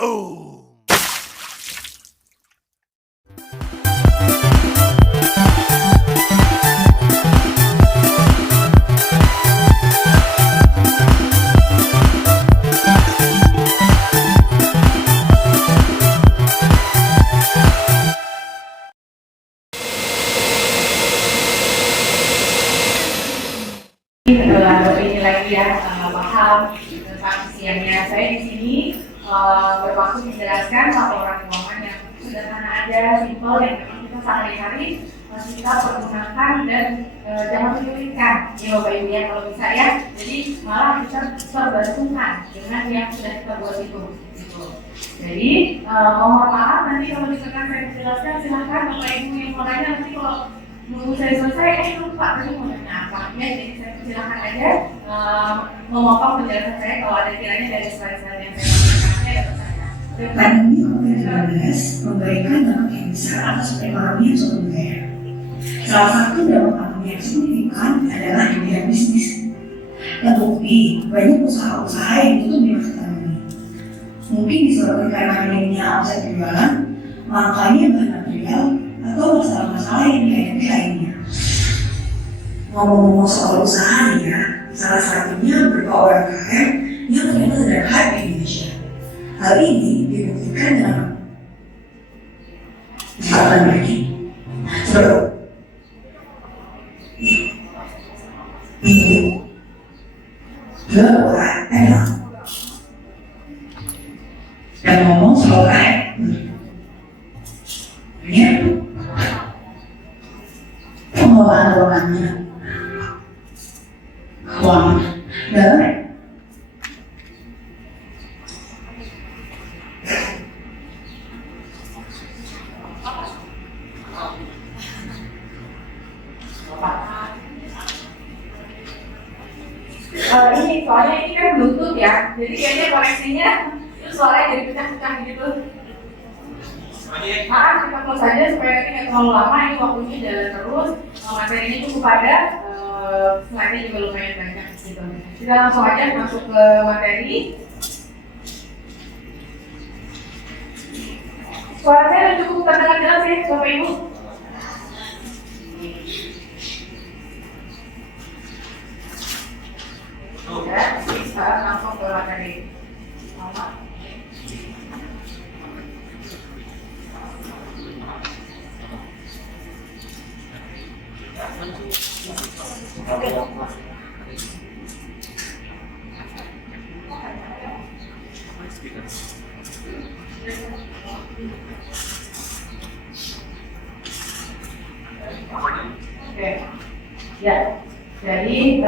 Boom! Ini lagi ya paham tentang siangnya. Saya di sini bermaksud menjelaskan laporan keuangan yang sederhana aja, simpel yang memang kita sehari-hari masih kita pergunakan dan jangan menyulitkan ya Bapak Ibu ya kalau bisa ya. Jadi malah kita berbantungan dengan yang sudah kita buat itu. Gitu. Jadi mohon maaf nanti kalau misalkan saya menjelaskan silahkan Bapak Ibu yang mau nanya nanti kalau nunggu saya selesai, lupa tadi mau nanya apa ya, jadi saya silakan aja memotong penjelasan saya kalau ada kiranya dari slide-slide yang saya sampaikan. Pandemi COVID-19 memberikan dampak yang besar atas perekonomian suatu negara. Salah satu dampak pandemi yang signifikan adalah dunia bisnis. Terbukti banyak usaha-usaha yang tutup di masa pandemi. Mungkin disebabkan karena minimnya omset penjualan, langkanya bahan material, atau masalah-masalah yang dihadapi lainnya. Ngomong-ngomong soal usaha nih ya, salah satunya berupa UMKM yang ternyata sedang hype di Indonesia. Hal ini dibuktikan dengan misalkan lagi. Coba ini berbuat enak dan ngomong soal pengelolaan keuangannya, keuangan dalam ini soalnya ini kan Bluetooth ya, jadi kayaknya koneksinya suaranya jadi pecah-pecah gitu. Kita close saja supaya nanti nggak terlalu lama, ini waktunya jalan terus, materinya cukup padat, slide-nya juga lumayan banyak gitu. Kita langsung aja masuk ke materi. Suara saya udah cukup terdengar jelas ya Bapak Ibu? Ya, bisa langsung ke materi. Oke, ya. Jadi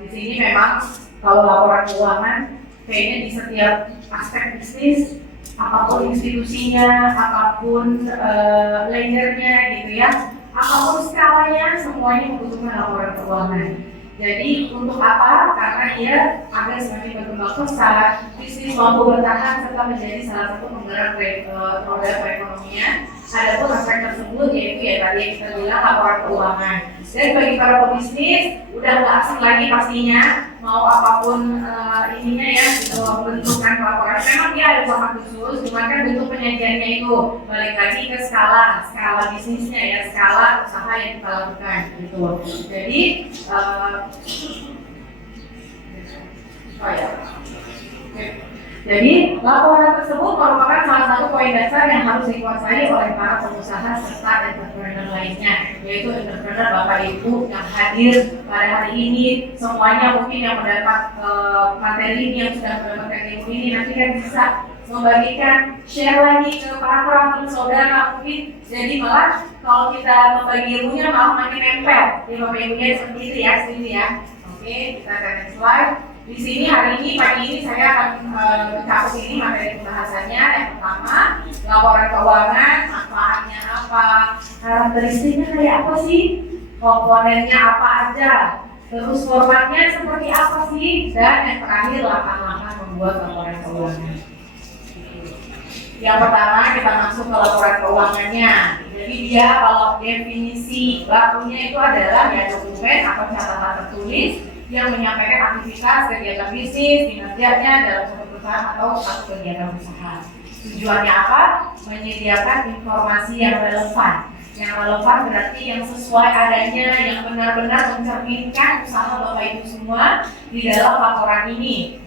di sini memang kalau laporan keuangan kayaknya di setiap aspek bisnis, apapun institusinya, apapun lendernya gitu ya, apapun skalanya, semuanya membutuhkan laporan keuangan. Jadi untuk apa? Karena ia agar semakin berkembang pesat, bisnis mampu bertahan serta menjadi salah satu penggerak roda perekonomian. Adapun aspek tersebut yaitu ya tadi yang kita bilang laporan keuangan. Dan bagi para pebisnis udah nggak asing lagi pastinya mau apapun ininya ya gitu, bentukan laporan. Memang dia ada format khusus, cuma kan bentuk penyajiannya itu balik lagi ke skala bisnisnya ya, skala usaha yang kita lakukan gitu. Jadi Jadi laporan tersebut merupakan salah satu poin dasar yang harus dikuasai oleh para pengusaha serta entrepreneur lainnya, yaitu entrepreneur Bapak Ibu yang hadir pada hari ini, semuanya mungkin yang mendapat materi yang sudah mendapatkan ilmu ini nanti kan bisa membagikan, share lagi ke para kerabat saudara mungkin. Jadi malah kalau kita membagi ilmunya malah makin nempel di Bapak Ibunya seperti itu ya. Oke, kita akan next slide. Di sini hari ini, pagi ini saya akan mencakup ini materi pembahasannya. Yang pertama, laporan keuangan, manfaatnya apa, karakteristiknya kayak apa sih, komponennya apa aja, terus formatnya seperti apa sih, dan yang terakhir langkah-langkah membuat laporan keuangan. Yang pertama kita masuk ke laporan keuangannya. Jadi dia kalau definisi bakunya itu adalah ya dokumen atau catatan tertulis yang menyampaikan aktivitas kegiatan bisnis, kinerjanya dalam satu perusahaan atau satu kegiatan usaha. Tujuannya apa? Menyediakan informasi yang relevan. Yang relevan berarti yang sesuai adanya, yang benar-benar mencerminkan usaha Bapak Ibu semua di dalam laporan ini.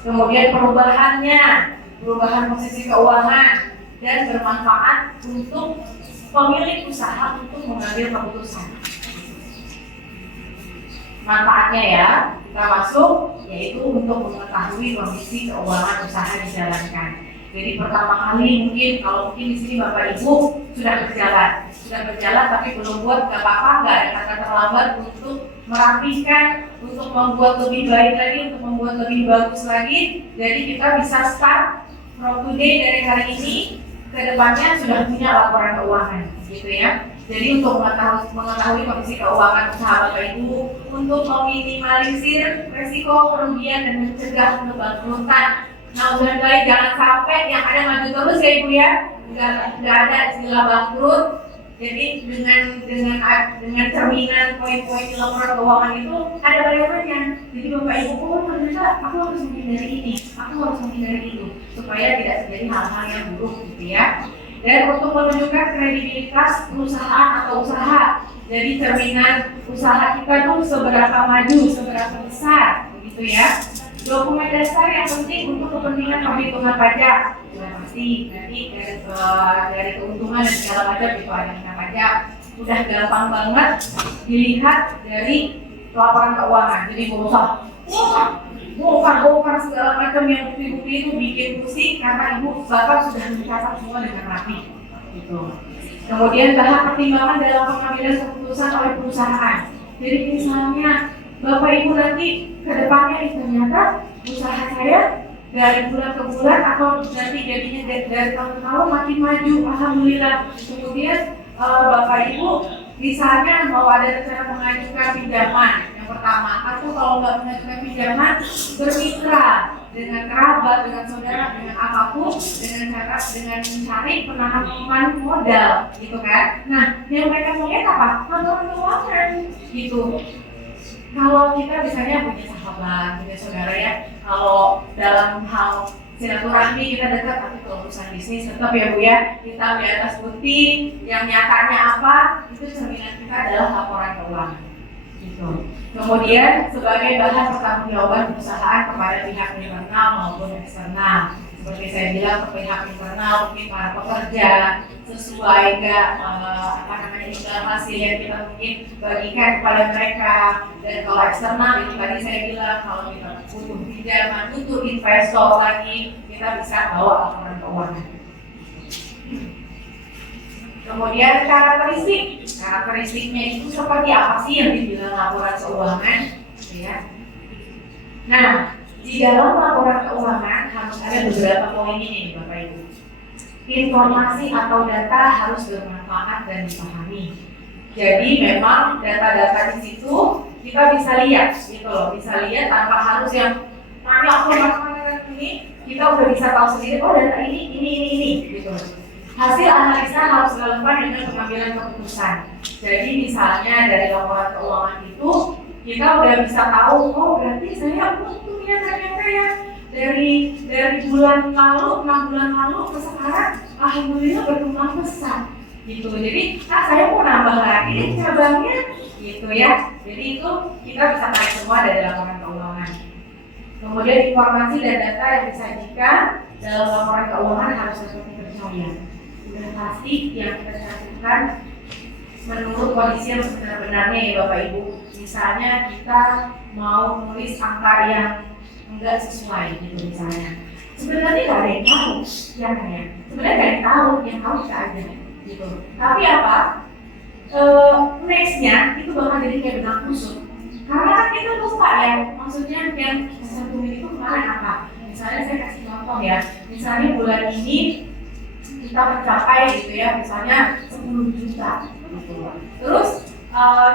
Kemudian perubahan posisi keuangan, dan bermanfaat untuk pemilik usaha untuk mengambil keputusan. Manfaatnya ya, kita masuk yaitu untuk mengetahui kondisi keuangan usaha dijalankan. Jadi pertama kali kalau mungkin di sini Bapak Ibu sudah berjalan tapi belum buat, nggak apa-apa, nggak ada kata terlambat untuk merapikan, untuk membuat lebih baik lagi, untuk membuat lebih bagus lagi. Jadi kita bisa start from today, dari hari ini ke depannya sudah punya laporan keuangan, gitu ya. Jadi untuk mengetahui kondisi keuangan usaha Bapak Ibu, untuk meminimalisir resiko kerugian dan mencegah kebangkrutan. Nah, mudah-mudahan jangan sampai yang ada maju terus ya Ibu ya, nggak ada istilah bangkrut. Jadi dengan cerminan poin-poin di laporan keuangan itu ada bayangannya. Jadi Bapak Ibu, ternyata aku harus menghindari ini, aku harus menghindari itu, supaya tidak terjadi hal-hal yang buruk, gitu ya. Dan untuk menunjukkan kredibilitas perusahaan atau usaha, jadi cerminan usaha kita tuh seberapa maju, seberapa besar, begitu ya. Dokumen dasar yang penting untuk kepentingan perhitungan pajak, sudah pasti nanti dari keuntungan dan segala macam itu ada pajak, udah gampang banget dilihat dari laporan keuangan. Jadi nggak usah bongkar segala macam yang bukti-bukti itu bikin pusing, karena Ibu Bapak sudah mencatat semua dengan rapi. Gitu. Kemudian bahan pertimbangan dalam pengambilan keputusan oleh perusahaan. Jadi misalnya Bapak Ibu nanti ke depannya ternyata usaha saya dari bulan ke bulan atau nanti jadinya dari tahun ke tahun makin maju, alhamdulillah. Kemudian Bapak Ibu misalnya mau ada rencana mengajukan pinjaman. Yang pertama, atau kalau nggak mengajukan pinjaman, bermitra dengan kerabat, dengan saudara, dengan apapun, dengan mencari penanaman modal, gitu kan? Nah, yang mereka mau lihat apa? Laporan keuangan, gitu. Kalau kita misalnya punya sahabat, punya saudara ya, kalau dalam hal silaturahmi kita dekat, tapi kalau urusan bisnis tetap ya Bu ya, kita di atas bukti yang nyatanya apa, itu cerminan kita adalah laporan keuangan. Gitu. Kemudian sebagai bahan pertanggungjawaban perusahaan kepada pihak internal maupun eksternal, seperti saya bilang ke pihak internal mungkin para pekerja sesuai nggak imbal hasil yang kita mungkin bagikan kepada mereka, dan kalau eksternal itu tadi saya bilang kalau kita butuh pinjaman untuk investor lagi, kita bisa bawa laporan keuangan. Kemudian karakteristiknya itu seperti apa sih yang dibilang laporan keuangan, ya? Nah, di dalam laporan keuangan harus ada beberapa poin ini, Bapak Ibu. Informasi atau data harus bermanfaat dan dipahami. Jadi memang data-data di situ kita bisa lihat, gitu loh, bisa lihat tanpa harus yang aku ini, kita udah bisa tahu sendiri, oh data ini, gitu. Hasil analisa harus relevan dengan pengambilan keputusan. Jadi misalnya dari laporan keuangan itu kita udah bisa tahu, oh berarti saya untung ya ternyata ya dari bulan lalu, 6 bulan lalu ke sekarang alhamdulillah berkembang besar. Gitu. Jadi saya mau nambah lagi deh cabangnya, gitu ya. Jadi itu kita bisa tarik semua dari laporan keuangan. Kemudian informasi dan data yang disajikan dalam laporan keuangan harus dapat dipercaya. Sudah pasti yang kita cantumkan menurut kondisi yang sebenarnya ya Bapak Ibu. Misalnya kita mau nulis angka yang enggak sesuai gitu misalnya. Sebenarnya nggak ada yang tahu, ya kan ya. Sebenarnya nggak ada yang tahu kita aja gitu. Tapi apa? Nextnya itu bakal jadi kayak benang kusut. Karena kan kita lupa ya, maksudnya yang tercantum itu kemarin apa? Misalnya saya kasih contoh ya. Misalnya bulan ini kita mencapai gitu ya, misalnya 10 juta gitu. Terus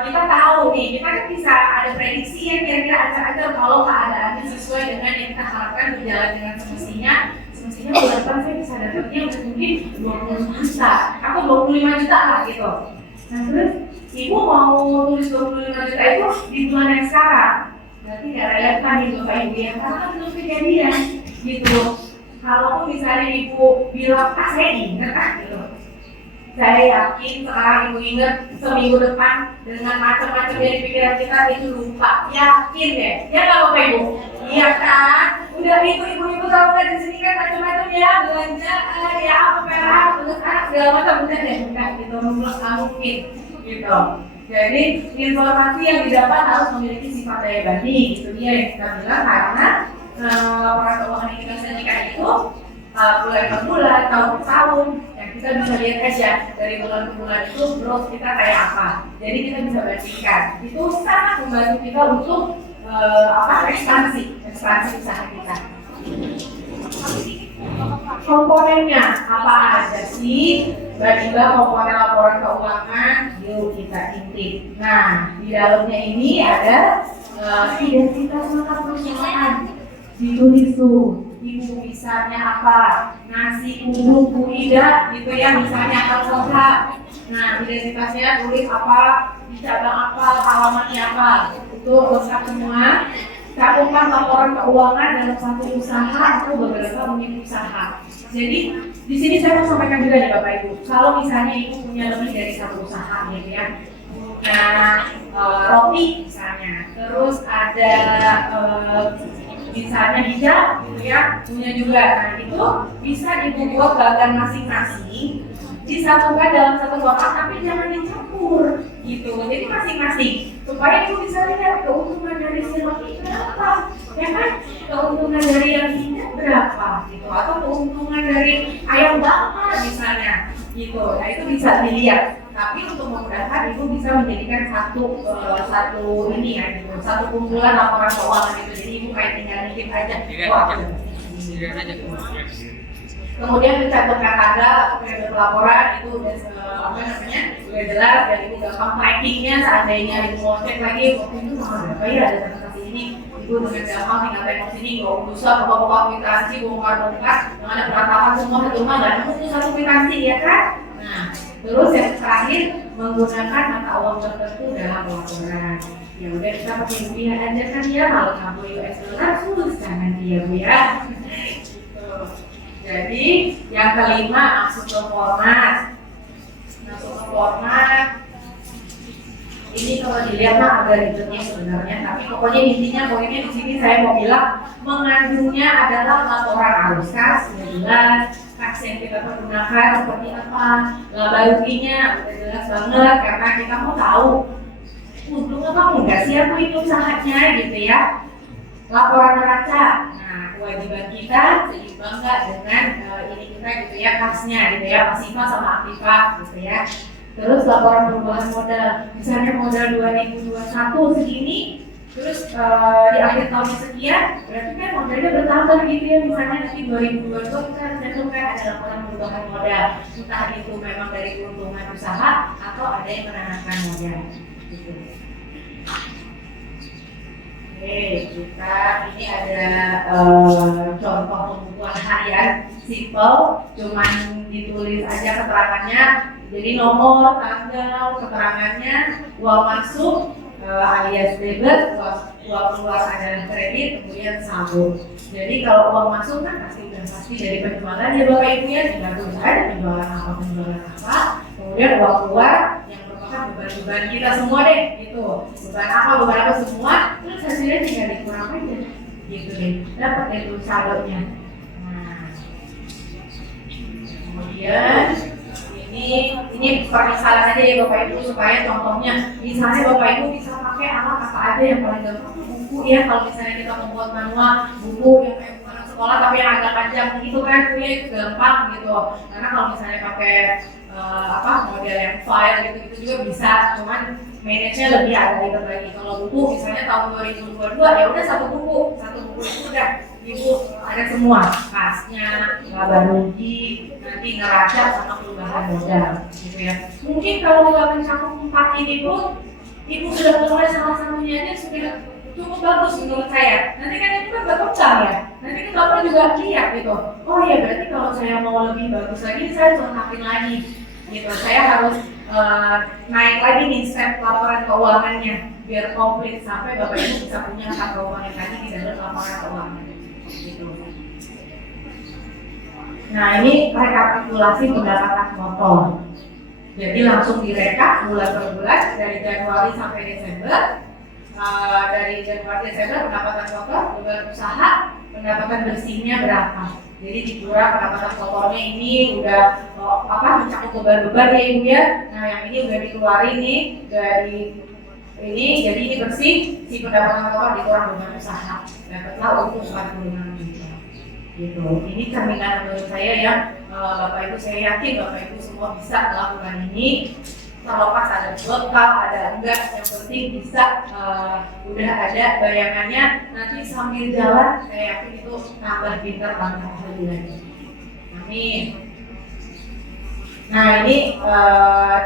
kita tahu nih, kita kan bisa ada prediksi ya kira-kira aja kalau keadaannya sesuai dengan yang kita harapkan berjalan dengan semestinya bulan depan saya bisa dapatnya mungkin 20 juta atau 25 juta lah gitu. Nah terus Ibu mau tulis 25 juta itu di bulan yang sekarang, berarti nggak relevan nih Bapak Ibu ya, karena kan belum kejadian gitu. Kalaupun misalnya ibu bilang, saya ingat gitu. Saya yakin sekarang ibu ingat seminggu depan dengan macam-macam dari pikiran kita itu lupa. Yakin deh, ya nggak apa-apa ibu? Iya kan? Udah ibu tahu kan di sini kan macam-macam ya, belanjaan ya, apa merah, untuk anak segala macam udah deh, udah gitu, mungkin gitu. Jadi informasi yang didapat harus memiliki sifat daya banding. Itu dia yang kita bilang karena laporan keuangan yang kita sajikan itu bulan per bulan, tahun per tahun, yang kita bisa lihat aja dari bulan ke bulan itu growth kita kayak apa. Jadi kita bisa bandingkan. Itu sangat membantu kita untuk ekspansi usaha kita. Komponennya apa aja sih? Bagi-bagi komponen laporan keuangan, yuk kita intip. Nah, di dalamnya ini ada identitas mata perusahaan. Ditulis tuh, ibu misalnya apa? Nasi uduk Bu Ida, gitu ya, misalnya atau usaha. Nah, identitasnya tulis apa? Di cabang apa? Alamatnya apa? Itu lengkap semua. Cakupan laporan keuangan dalam satu usaha atau beberapa unit usaha. Jadi di sini saya mau sampaikan juga nih Bapak Ibu, kalau misalnya ibu punya lebih dari satu usaha gitu ya, roti misalnya, terus ada misalnya hijab gitu ya, punya juga. Nah itu bisa ibu buat bagan masing-masing, disatukan dalam satu kotak tapi jangan dicampur gitu. Jadi masing-masing supaya ibu bisa lihat keuntungan dari si roti berapa, ya kan? Keuntungan dari yang hijab berapa gitu, atau keuntungan dari ayam bakar misalnya gitu. Nah itu bisa dilihat. Tapi untuk memudahkan ibu bisa menjadikan satu ini ya gitu, satu kumpulan laporan keuangan itu. Jadi ibu kayak tinggal nitip aja. Kemudian mencantumkan tanggal atau periode pelaporan itu udah udah jelas dan ibu gampang trackingnya. Seandainya ibu mau cek lagi waktu itu sama berapa ya ada transaksi ini, ibu dengan gampang tinggal tengok sini, nggak usah buka-buka kwitansi, bongkar-bongkar, yang ada peratapan semua satu rumah nggak nemu satu kwitansi ya kan. Nah terus yang terakhir menggunakan mata uang tertentu dalam laporan. Ya udah kita pakai rupiah aja kan ya, kalau kamu US dollar susah nanti ya Bu ya. Jadi yang kelima masuk ke format. Ini kalau dilihat mah agak ribetnya sebenarnya, tapi pokoknya intinya poinnya di sini saya mau bilang mengandungnya adalah laporan arus kas, jelas, kas yang kita pergunakan seperti apa, laba ruginya udah jelas banget karena kita mau tahu untung apa enggak sih aku itu usahanya gitu ya. Laporan neraca, nah kewajiban kita seimbang nggak dengan ini kita gitu ya, kasnya gitu ya, pasifah sama aktifah gitu ya. Terus laporan perubahan modal, misalnya modal 2021 segini, terus di akhir tahun sekian, berarti kan modalnya bertambah gitu ya. Misalnya nanti 2022 kita harus cantumkan ada laporan perubahan modal, entah itu memang dari keuntungan usaha atau ada yang menanamkan modal gitu. Oke, kita ini ada contoh pembukuan harian simple, cuman ditulis aja keterangannya. Jadi nomor, tanggal, keterangannya, uang masuk alias debit, uang keluar adalah kredit, kemudian saldo. Jadi kalau uang masuk kan pasti dari penjualan ya Bapak Ibu ya, tinggal tulis aja penjualan apa. Kemudian uang keluar yang merupakan beban kita semua deh, gitu. Beban apa semua, terus hasilnya tinggal dikurang aja, gitu deh. Dapat itu saldonya. Nah, kemudian ini permisalan aja ya Bapak Ibu supaya contohnya, misalnya Bapak Ibu bisa pakai apa aja yang paling gampang buku ya. Kalau misalnya kita membuat manual buku yang kayak buku sekolah tapi yang agak panjang gitu kan, itu gampang gitu. Karena kalau misalnya pakai model yang file gitu juga bisa, cuman manage-nya lebih agak ribet lagi. Kalau buku misalnya tahun 2022 ya udah satu buku itu udah ibu ada semua kasnya, laba rugi, nanti neraca sama perubahan modal gitu ya. Mungkin kalau nggak mencakup 4 ini pun ibu sudah mulai salah satunya aja sudah cukup bagus menurut saya. Nanti kan itu kan berkembang ya, nanti kan Bapak juga lihat gitu, oh ya berarti kalau saya mau lebih bagus lagi saya lengkapin lagi gitu. Saya harus naik lagi nih step laporan keuangannya biar komplit sampai Bapak Ibu bisa punya laporan keuangan tadi di dalam laporan keuangan gitu. Nah ini rekapitulasi pendapatan kotor. Jadi langsung direkap bulan per bulan dari Januari sampai Desember. Dari Januari Desember pendapatan kotor, beban usaha, pendapatan bersihnya berapa. Jadi dikira pendapatan kotornya ini udah mencakup beban-beban ya ibu ya. Nah yang ini udah dikeluarin nih dari ini, jadi ini bersih, si pendapatan kotor dikurang beban usaha. Dapatlah untuk 46 juta. Gitu. Ini cerminan menurut saya yang Bapak Ibu, saya yakin Bapak Ibu semua bisa melakukan ini. Terlepas ada bekal, ada enggak, yang penting bisa udah ada bayangannya. Nanti sambil jalan, saya yakin itu tambah pintar, tambah ahli lagi. Amin. Nah ini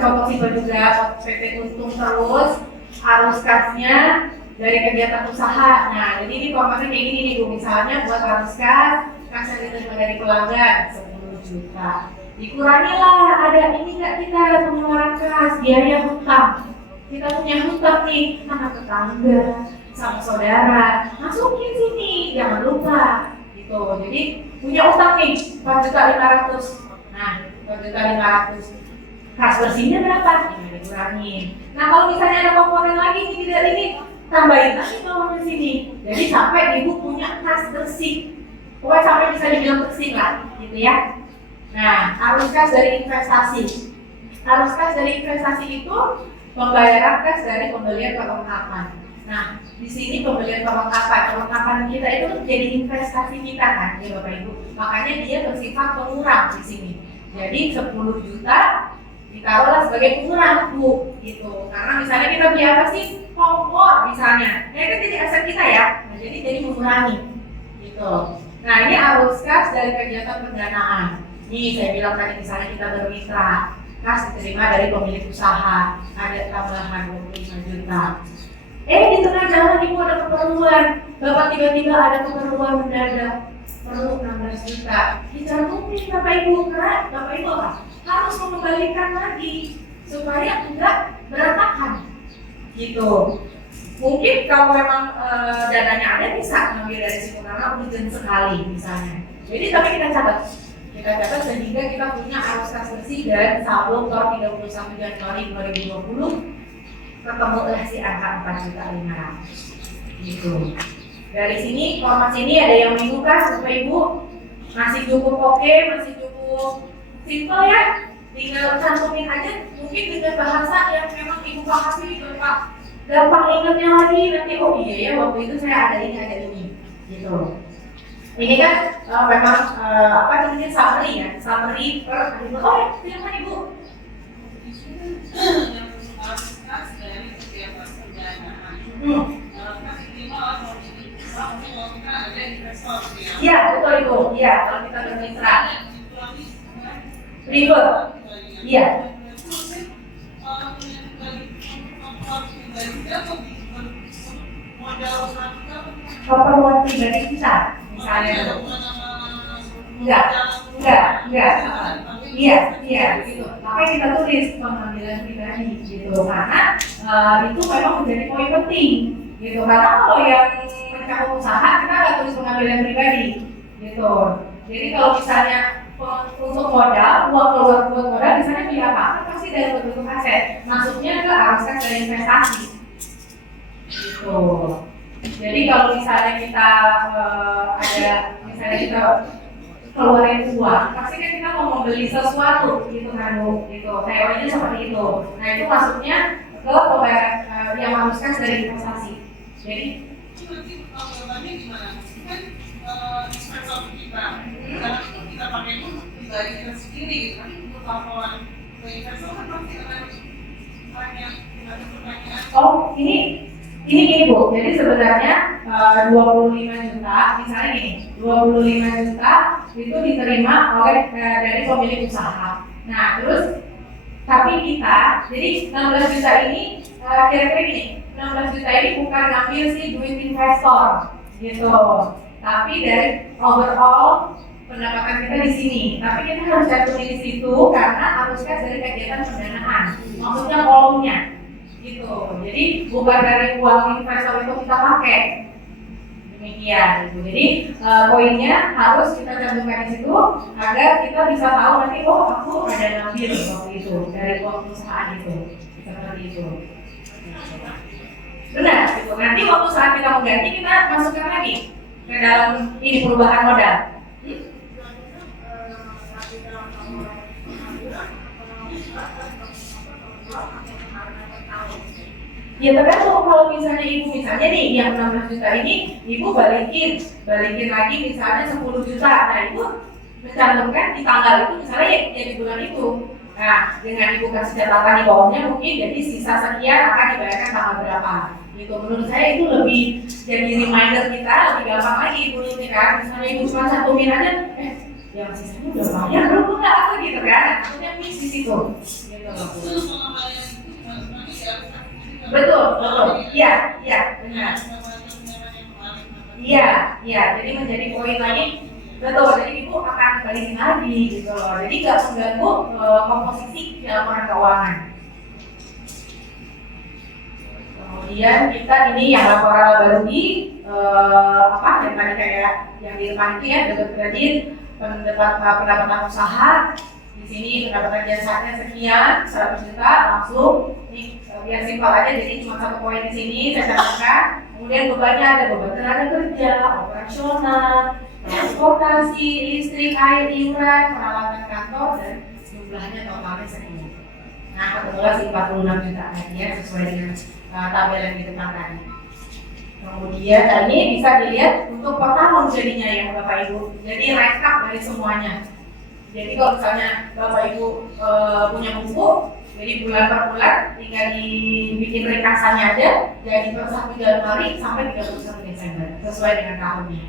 contoh simpel juga PT Untung terus arus kasnya dari kegiatan usaha. Nah jadi ini formatnya kayak gini nih Bu. Misalnya buat arus kas yang diterima dari pelanggan 10 juta. Dikurangilah, ada ini nggak kita pengeluaran kas, biaya hutang. Kita punya hutang nih sama tetangga, sama saudara, masukin sini, jangan lupa. Gitu. Jadi punya utang nih 4.500.000. Nah 4.500.000. Kas bersihnya berapa? Ini dikurangin. Nah kalau misalnya ada komponen lagi nih tidak ini, tambahin lagi bawah di sini. Jadi sampai ibu punya kas bersih. Pokoknya sampai bisa dibilang bersih lah, gitu ya. Nah, arus kas dari investasi. Arus kas dari investasi itu pembayaran kas dari pembelian perlengkapan. Nah, di sini pembelian perlengkapan kita itu jadi investasi kita kan, ya Bapak Ibu. Makanya dia bersifat pengurang di sini. Jadi 10 juta ditaruhlah sebagai pengurang Bu, gitu. Karena misalnya kita beli apa sih? Kompor misalnya. Ya itu jadi aset kita ya. Nah, jadi mengurangi, gitu. Nah, ini arus kas dari kegiatan pendanaan. Nih saya bilang tadi misalnya kita bermitra, kas diterima dari pemilik usaha, ada tambahan 25 juta. Di tengah jalan ibu ada keperluan, bapak tiba-tiba ada keperluan mendadak, perlu 16 juta. Dicantumin Bapak Ibu, karena Bapak Ibu apa? Harus mengembalikan lagi supaya enggak berantakan, gitu. Mungkin kalau memang dananya ada bisa ngambil dari situ karena urgent sekali misalnya. Jadi tapi kita catat sehingga kita punya arus kas bersih dan saldo per 31 Januari 2020 ketemulah si angka 4.500.000 gitu. Dari sini informasi ini ada yang bingung kan Bapak Ibu? Masih cukup oke, masih cukup simple ya? Tinggal cantumin aja mungkin dengan bahasa yang memang Ibu pahami gitu Pak. Gampang ingatnya lagi nanti, oh iya ya waktu itu saya ada ini gitu. Ini kan memang summary ya, summary per Ibu. Oh ya, silakan Ibu. Iya betul Ibu. Iya kalau kita bermitra. River. Iya. Keperluan pribadi kita, misalnya enggak, iya, gitu. Makanya kita tulis pengambilan pribadi, gitu. Karena itu memang menjadi poin penting, gitu. Karena kalau yang mencakup usaha kita nggak tulis pengambilan pribadi, gitu. Jadi kalau misalnya untuk modal, uang keluar buat modal, misalnya beli apa? Pasti dari bentuk aset. Masuknya ke arus kas dari investasi. Gitu. Jadi kalau misalnya kita misalnya kita keluarin uang, pasti kan kita mau membeli sesuatu, gitu kan Bu. Gitu. Teorinya seperti itu. Nah itu masuknya ke pembayaran yang arus kas dari investasi. Jadi jawabannya gimana? Kan investor kita, kita pakai itu dari kita sendiri, tapi untuk laporan ke investor kan pasti akan banyak ada pertanyaan. Oh ini Bu, jadi sebenarnya 25 juta, misalnya gini, 25 juta itu diterima oleh dari pemilik usaha. Nah terus tapi kita, jadi 16 juta ini kira-kira gini, 16 juta ini bukan ngambil si duit investor gitu, tapi dari overall pendapatan kita di sini. Tapi kita harus cantumin di situ karena harus kas dari kegiatan pendanaan, maksudnya kolomnya gitu. Jadi bukan dari uang investor itu kita pakai. sekian gitu. Jadi poinnya harus kita cantumkan di situ agar kita bisa tahu nanti oh aku ada ngambil waktu itu dari uang perusahaan itu seperti itu. Benar gitu. Nanti waktu saat kita mau ganti kita masukkan lagi ke dalam ini perubahan modal. Ya tergantung kalau misalnya ibu misalnya nih yang 16 juta ini ibu balikin lagi misalnya 10 juta. Nah ibu mencantumkan di tanggal itu misalnya ya di bulan itu. Nah dengan ibu kasih catatan di bawahnya mungkin jadi sisa sekian akan dibayarkan tanggal berapa. Gitu menurut saya itu lebih jadi reminder kita lebih gampang lagi ibu ini kan. Misalnya ibu cuma cantumin aja, yang sisanya udah bayar belum enggak apa gitu kan? Maksudnya mix di situ. Gitu loh. Betul, iya, benar. Iya, jadi menjadi poin lagi, betul. Jadi ibu akan balikin lagi gitu loh. Jadi nggak mengganggu komposisi laporan keuangan. Kemudian kita ini yang laporan baru di yang tadi kayak yang di depan itu ya debit kredit, pendapatan usaha. Di sini pendapatan jasanya sekian 100 juta langsung biar simpel aja, jadi cuma satu poin di sini saya cantumkan. Kemudian bebannya ada beban tenaga kerja, operasional, transportasi, listrik, air, iuran, peralatan kantor dan jumlahnya totalnya sekian. Nah kebetulan sih 46 juta ya sesuai dengan tabel yang di depan tadi. Kemudian ini bisa dilihat untuk per tahun jadinya ya Bapak Ibu. Jadi rekap dari semuanya. Jadi kalau misalnya Bapak Ibu punya buku, jadi bulan per bulan tinggal dibikin ringkasannya aja, jadi per 1 Januari sampai 31 Desember sesuai dengan tahunnya.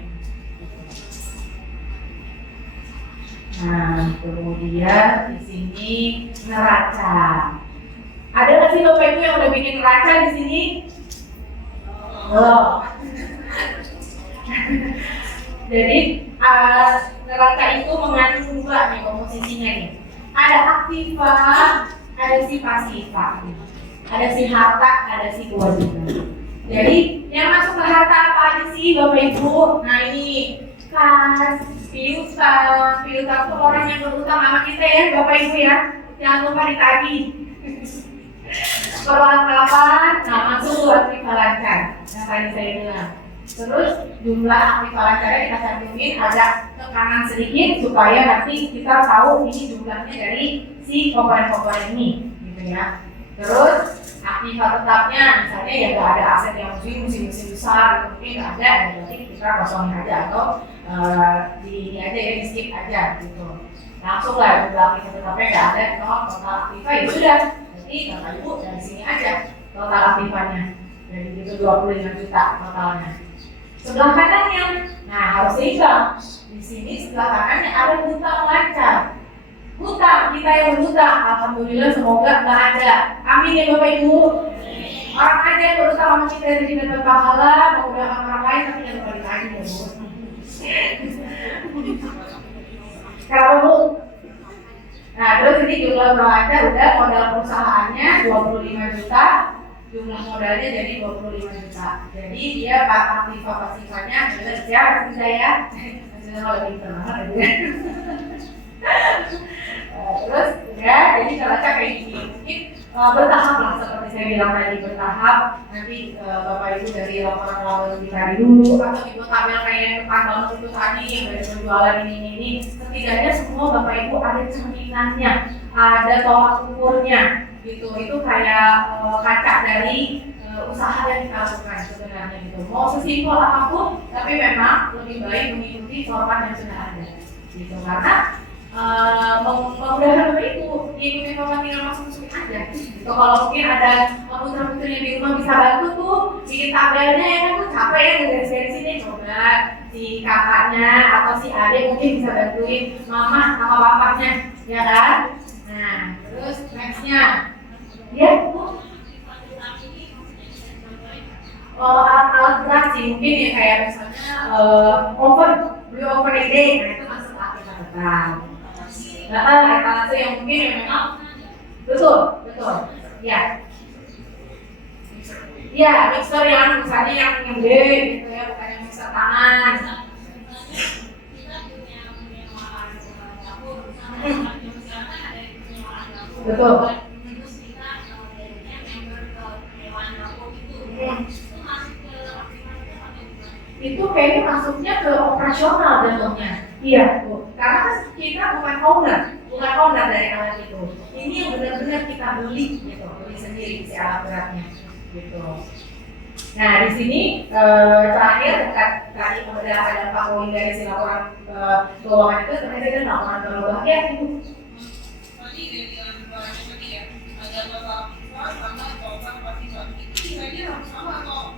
Nah, kemudian di sini neraca. Ada nggak sih Bapak Ibu yang udah bikin neraca di sini? Oh. Jadi neraca itu mengandung dua nih komposisinya nih. Ada aktiva, ada si pasiva, ada si harta, ada si kewajiban. Jadi yang masuk ke harta apa aja sih Bapak Ibu? Nah ini kas, piutang itu orang yang berutang sama kita ya Bapak Ibu ya. Jangan lupa ditagih. Perlengkapan, nah masuk tuh aktiva lancar yang tadi saya bilang. Terus jumlah aktiva lancarnya kita cantumin ada tekanan sedikit supaya nanti kita tahu ini jumlahnya dari si komponen-komponen ini gitu ya. Terus aktiva tetapnya misalnya ya nggak ada aset yang musim besar mungkin nggak ada, berarti kita kosongin aja atau di ini aja ya, di skip aja gitu. Langsung lah jumlah aktiva tetapnya nggak ada, total aktiva ya sudah. Jadi Bapak Ibu dari sini aja total aktivanya dari itu 25 juta totalnya. Sebelah kanannya, nah harus seimbang. Di sini sebelah kanannya ada hutang lancar. Hutang kita yang berhutang, alhamdulillah semoga nggak ada. Amin ya Bapak Ibu. Orang aja yang berhutang sama kita jadi dapat pahala, menggunakan orang lain tapi jangan balik lagi ya Bu. Kenapa Bu? Nah terus ini jumlah lancar udah modal perusahaannya 25 juta. Jumlah modalnya jadi 25 juta. Jadi dia aktiva pasifanya jelas ya, saya hasilnya lebih terang ya. Terus ya, jadi neraca kayak gini. Mungkin bertahap lah seperti saya bilang tadi, bertahap. Nanti Bapak Ibu dari laporan dicari dulu atau dibuat tabel kayak yang depan banget itu tadi yang dari penjualan ini. Setidaknya semua Bapak Ibu ada cerminannya, ada tolak ukurnya. Gitu, itu kayak kaca dari usaha yang kita lakukan sebenarnya gitu. Mau sesimpel apapun, tapi memang lebih baik mengikuti format yang sudah ada. Gitu karena memudahkan Bapak Ibu diikuti format tinggal masukin aja. Gitu kalau mungkin ada putra-putri yang di rumah bisa bantu tuh bikin tabelnya ya kan tuh capek ya dari sini coba si kakaknya atau si adik mungkin bisa bantuin mama sama bapaknya ya kan. Nah terus nextnya ya Bu, alat-alat berat sih mungkin ya kayak misalnya oven, beli oven ide, nah itu masuk aktiva tetap. Nah, etalase yang mungkin ya memang betul, ya, mixer yang misalnya yang gede gitu ya, bukan yang bisa tangan. Betul. Itu kayaknya masuknya ke operasional jatuhnya. Iya, Bu. Karena kan kita bukan owner dari alat itu. Ini yang benar-benar kita beli gitu, beli sendiri si alat beratnya gitu. Nah, di sini terakhir tadi ada Pak Woli dari si laporan keuangan itu terkait dengan laporan keuangan ya Ibu. Tadi dia bilang tadi ya, ada bapak sama bapak pasti itu nilainya harus sama atau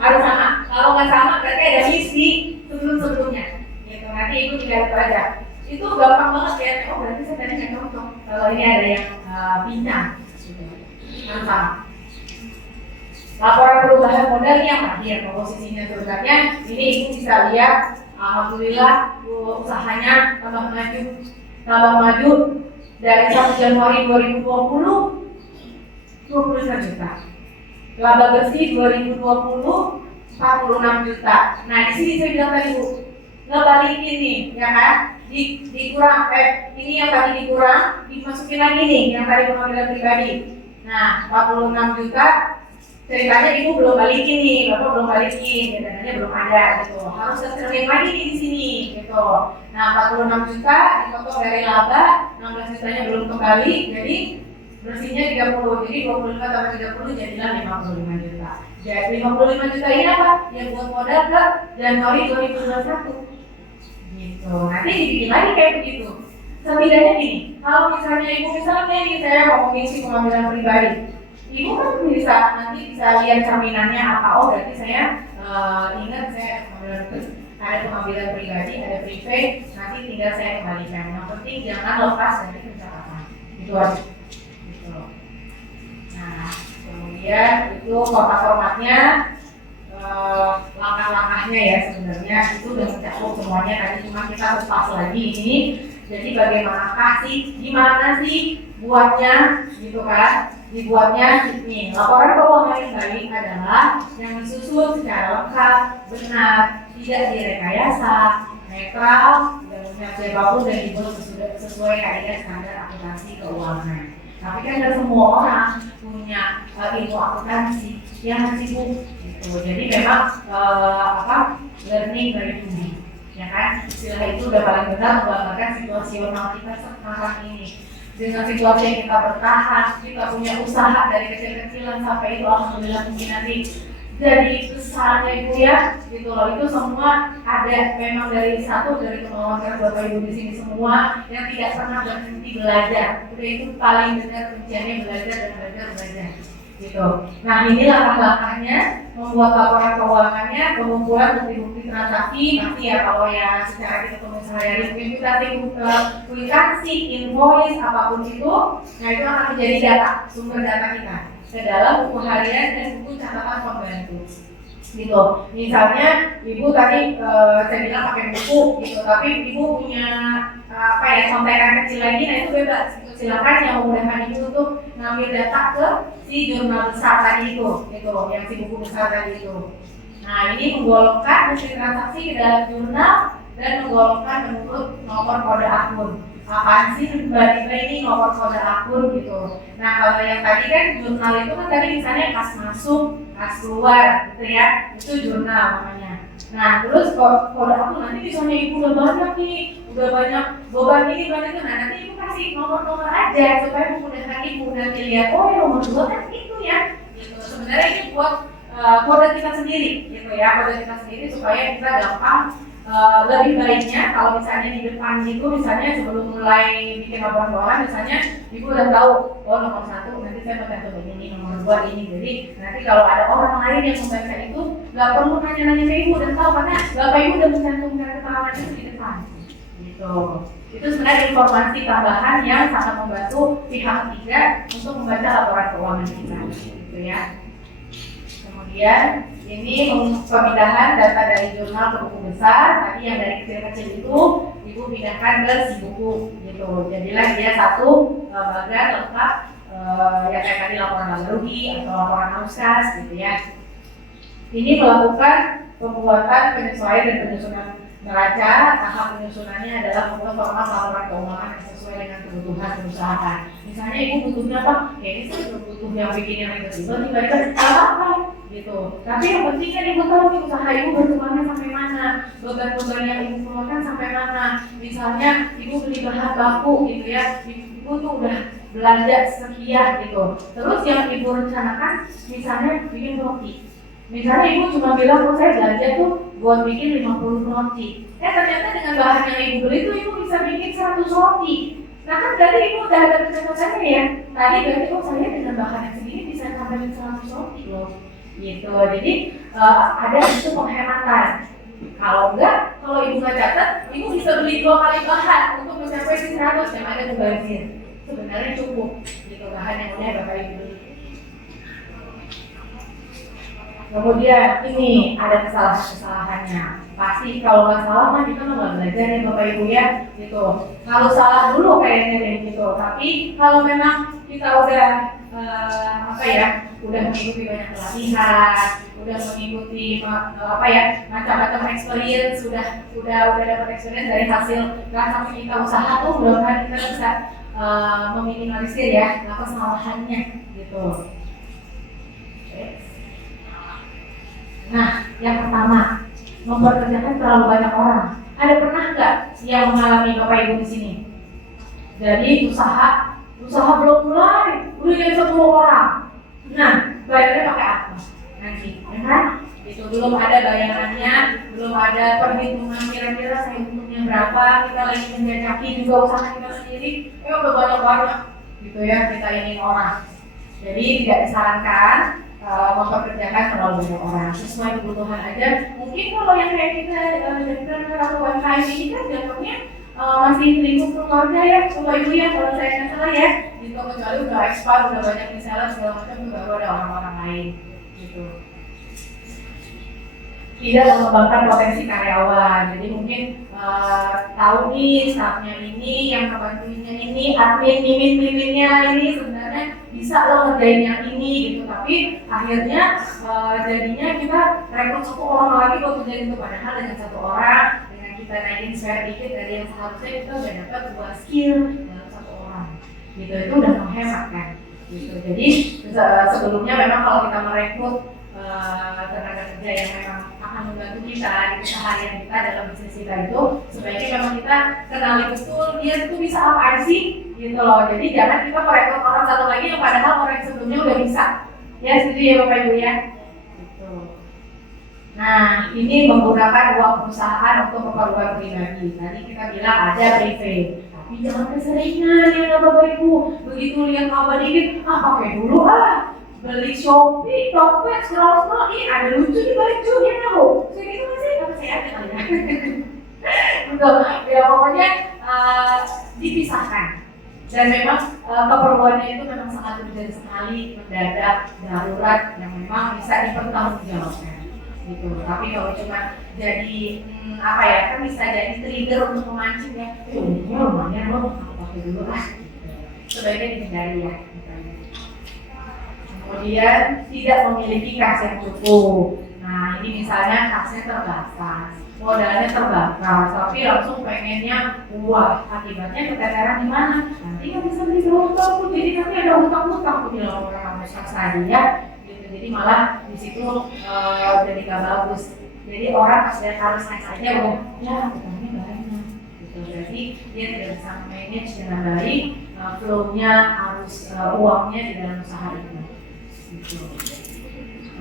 Harus sama. Kalau nggak sama berarti ada misi sebelumnya. Gitu. Nanti Ibu tinggal itu aja. Itu gampang banget ya. Oh berarti saya tadi nggak contoh. Kalau ini ada yang bincang, gitu. Harus sama. Laporan perubahan modal ini yang terakhir, posisinya sebenarnya ini Ibu bisa lihat, alhamdulillah usahanya tambah maju dari 1 Januari 2020 25 juta. Laba bersih 2020 46 juta. Nah di sini saya bilang tadi Bu, ngebalikin nih, ya kan? Dikurang, ini yang tadi dikurang, dimasukin lagi nih yang tadi pengambilan pribadi. Nah 46 juta. Ceritanya Ibu belum balikin nih, Bapak belum balikin, dananya belum ada gitu. Harus tercermin lagi nih di sini gitu. Nah 46 juta dipotong dari laba, 16 jutanya belum kembali, jadi bersihnya 30, jadi 25 tambah 30 jadilah 55 juta. Jadi 55 juta ini apa? Yang buat modal ke Januari 2021 gitu. Nanti dibikin lagi kayak begitu. Setidaknya gini, kalau misalnya Ibu misalnya ini saya mau mengisi pengambilan pribadi, Ibu kan bisa lihat cerminannya apa. Oh berarti saya ingat saya ada pengambilan pribadi, ada prepaid, nanti tinggal saya kembalikan. Yang penting jangan lepas dari pencatatan. Itu aja. Gitu. Nah kemudian itu formatnya, langkah-langkahnya ya sebenarnya itu udah mencakup semuanya. Tadi cuma kita lepas lagi ini. Jadi gimana sih buatnya gitu kan? Dibuatnya nih, laporan keuangan yang baik adalah yang disusun secara lengkap, benar, tidak direkayasa, netral, tidak memihak siapapun dan dibuat sesuai kaidah standar akuntansi keuangan. Tapi kan tidak semua orang punya ilmu akuntansi yang sibuk gitu. Jadi memang learning dari doing, ya kan? Istilah itu udah paling benar menggambarkan situasional kita sekarang ini. Dengan situasi yang kita bertahan, kita punya usaha dari kecil-kecilan sampai itu alhamdulillah mungkin nanti jadi besarnya Ibu ya, gitu loh. Itu semua ada memang dari kemauan Bapak Ibu di sini semua yang tidak pernah berhenti belajar. Udah itu paling benar kuncinya belajar, gitu. Nah ini langkah-langkahnya membuat laporan keuangannya, pengumpulan bukti-bukti transaksi, nanti ya kalau yang secara kita ketemu sehari-hari mungkin kita kwitansi, invoice, apapun itu, nah itu akan menjadi data, sumber data kita ke dalam buku harian dan buku catatan pembantu. Gitu. Misalnya Ibu tadi saya bilang pakai buku gitu, tapi Ibu punya contekan kecil lagi, nah itu bebas. Silakan yang memudahkan Ibu untuk ngambil data ke si jurnal besar tadi itu, gitu, yang si buku besar tadi itu. Nah ini menggolongkan bukti transaksi ke dalam jurnal dan menggolongkan menurut nomor kode akun. Apaan sih Mbak Tika ini nomor kode akun gitu. Nah kalau yang tadi kan jurnal itu kan tadi misalnya kas masuk, kas keluar gitu ya, itu jurnal namanya. Nah terus kode akun nanti misalnya Ibu udah banyak nih, udah banyak beban ini banyak itu, nah nanti Ibu kasih nomor-nomor aja supaya memudahkan Ibu nanti lihat, oh yang nomor 2 kan itu ya. Gitu. Sebenarnya ini buat kode kita sendiri gitu ya, kode kita sendiri supaya kita gampang. Lebih baiknya kalau misalnya di depan itu misalnya sebelum mulai bikin laporan keuangan misalnya Ibu udah tahu oh nomor 1 nanti saya pakai begini, nomor 2 ini, jadi nanti kalau ada orang lain yang membaca itu nggak perlu nanya-nanya ke Ibu dan tahu karena Bapak Ibu udah mencantumkan keterangan itu di depan gitu. Itu sebenarnya informasi tambahan yang sangat membantu pihak ketiga untuk membaca laporan keuangan kita gitu ya. Kemudian ini pemindahan data dari jurnal ke buku besar. Tadi yang dari kecil-kecil itu Ibu pindahkan ke si buku gitu. Jadilah dia satu bagan lengkap ya kayak tadi laporan laba rugi atau laporan auskas gitu ya. Ini melakukan Pembuatan, penyesuaian, dan penyusunan neraca. Tahap penyusunannya adalah membuat format laporan keuangan yang sesuai dengan kebutuhan perusahaan. Misalnya ibu butuhnya apa? Ya ini sih butuh yang bikin yang ribet-ribet, tiba-tiba apa gitu. Tapi yang penting kan ibu tahu nih usaha ibu berkembangnya sampai mana, beban-beban yang ibu keluarkan sampai mana. Misalnya ibu beli bahan baku gitu ya, ibu tuh udah belanja sekian gitu. Terus yang ibu rencanakan misalnya bikin roti. Misalnya ibu cuma bilang, oh saya belanja tuh buat bikin 50 roti. Ternyata dengan bahan yang ibu beli tuh ibu bisa bikin 100 roti. Nah kan berarti ibu udah ada pencatatannya ya. Tadi berarti oh saya dengan bahan yang segini bisa sampai 100 roti loh. Gitu. Jadi ada itu penghematan. Kalau enggak, kalau ibu nggak catat, ibu bisa beli 2 kali bahan untuk mencapai 100 yang ada mubazir. Sebenarnya cukup gitu bahan yang udah bapak ibu beli. Kemudian ini ada kesalahan-kesalahannya. Pasti kalau nggak salah mah kita nggak belajar ya bapak ibu ya, gitu. Kalau salah dulu kayaknya deh gitu. Tapi kalau memang kita udah udah mengikuti banyak pelatihan, udah mengikuti macam-macam experience, udah dapat experience dari hasil transaksi kita usaha tuh, mudah-mudahan kita bisa meminimalisir ya kesalahannya gitu. Nah, yang pertama, memperkerjakan terlalu banyak orang. Ada pernah nggak yang mengalami bapak ibu di sini? Jadi usaha belum mulai, udah jadi 10 orang. Nah, bayarnya pakai apa? Nanti, ya kan? Itu belum ada bayarannya, belum ada perhitungan kira-kira saya untungnya berapa. Kita lagi menjajaki juga usaha kita sendiri. Udah banyak gitu ya kita ingin orang. Jadi tidak disarankan memperkerjakan terlalu banyak orang, sesuai kebutuhan aja. Mungkin kalau yang kayak kita entrepreneur atau UMKM ini kan jatuhnya masih lingkup keluarga ya, bapak ibu ya, kalau saya nggak salah ya. Gitu, kecuali udah expert, udah banyak reseller segala macam, baru ada orang-orang lain gitu. Tidak mengembangkan potensi karyawan. Jadi mungkin tahu nih staffnya ini, yang kebantunya ini, admin mimin-miminnya ini sebenarnya bisa lo ngerjain yang ini gitu. Tapi akhirnya jadinya kita rekrut 1 orang lagi buat kerjain itu, padahal dengan 1 orang dengan kita naikin share dikit dari yang seharusnya kita udah dapat 2 skill dalam 1 orang. Gitu itu udah menghemat kan. Gitu. Jadi sebelumnya memang kalau kita merekrut tenaga kerja yang memang akan membantu kita di keseharian kita dalam bisnis kita itu, sebaiknya memang kita kenali betul dia itu bisa apa aja sih gitu loh. Jadi jangan kita merekrut orang satu lagi yang padahal orang yang sebelumnya udah bisa. Ya setuju ya bapak ibu ya gitu. Nah ini menggunakan uang perusahaan untuk keperluan pribadi. Tadi kita bilang ada privé, tapi jangan keseringan ya bapak ibu. Begitu lihat apa dikit, pakai dulu beli Shopee, Tokped, scroll, ada lucu di bajunya loh. Saya gitu nggak sih? Kata saya aja kali ya. Betul. Ya pokoknya dipisahkan. Dan memang keperluannya itu memang sangat urgent sekali, mendadak, darurat yang memang bisa dipertanggungjawabkan. Gitu. Tapi kalau cuma jadi kan bisa jadi trigger untuk memancing ya. Ini lumayan loh, aku pakai dulu Sebaiknya dihindari ya. Kemudian tidak memiliki kas yang cukup. Nah ini misalnya kasnya terbatas, modalnya terbatas, tapi langsung pengennya akibatnya keteteran di mana? Nanti nggak bisa beli hutang, jadi nanti ada hutang-hutang bilang orang harus kas saja. Gitu. Jadi malah di situ jadi nggak bagus. Jadi orang harus next aja hutangnya banyak. Gitu. Jadi dia tidak bisa manage dengan baik, flow-nya harus uangnya di dalam usaha itu.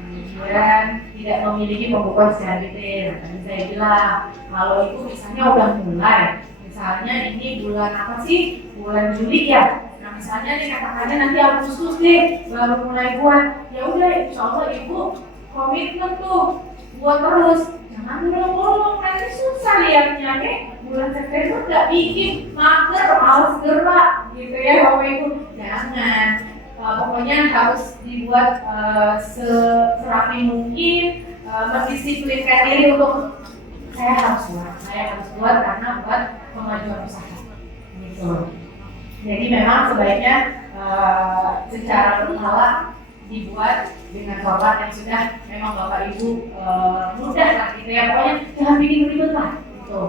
Kemudian tidak memiliki pembukuan secara detail. Tadi saya bilang kalau itu misalnya udah mulai, misalnya ini bulan apa sih? Bulan Juli ya. Nah misalnya nih katakannya nanti Agustus deh baru mulai buat. Ya udah, insya Allah ibu komitmen tuh buat terus. Jangan bolong-bolong, nanti susah lihatnya deh. Bulan September nggak bikin, mager, males gerak, gitu ya bapak ibu. Jangan. Pokoknya harus dibuat serapi mungkin, mendisiplinkan diri untuk saya harus buat karena buat kemajuan usaha. Gitu. Jadi memang sebaiknya secara berkala dibuat dengan format yang sudah memang Bapak Ibu mudah lah gitu ya, pokoknya jangan bikin ribet lah gitu.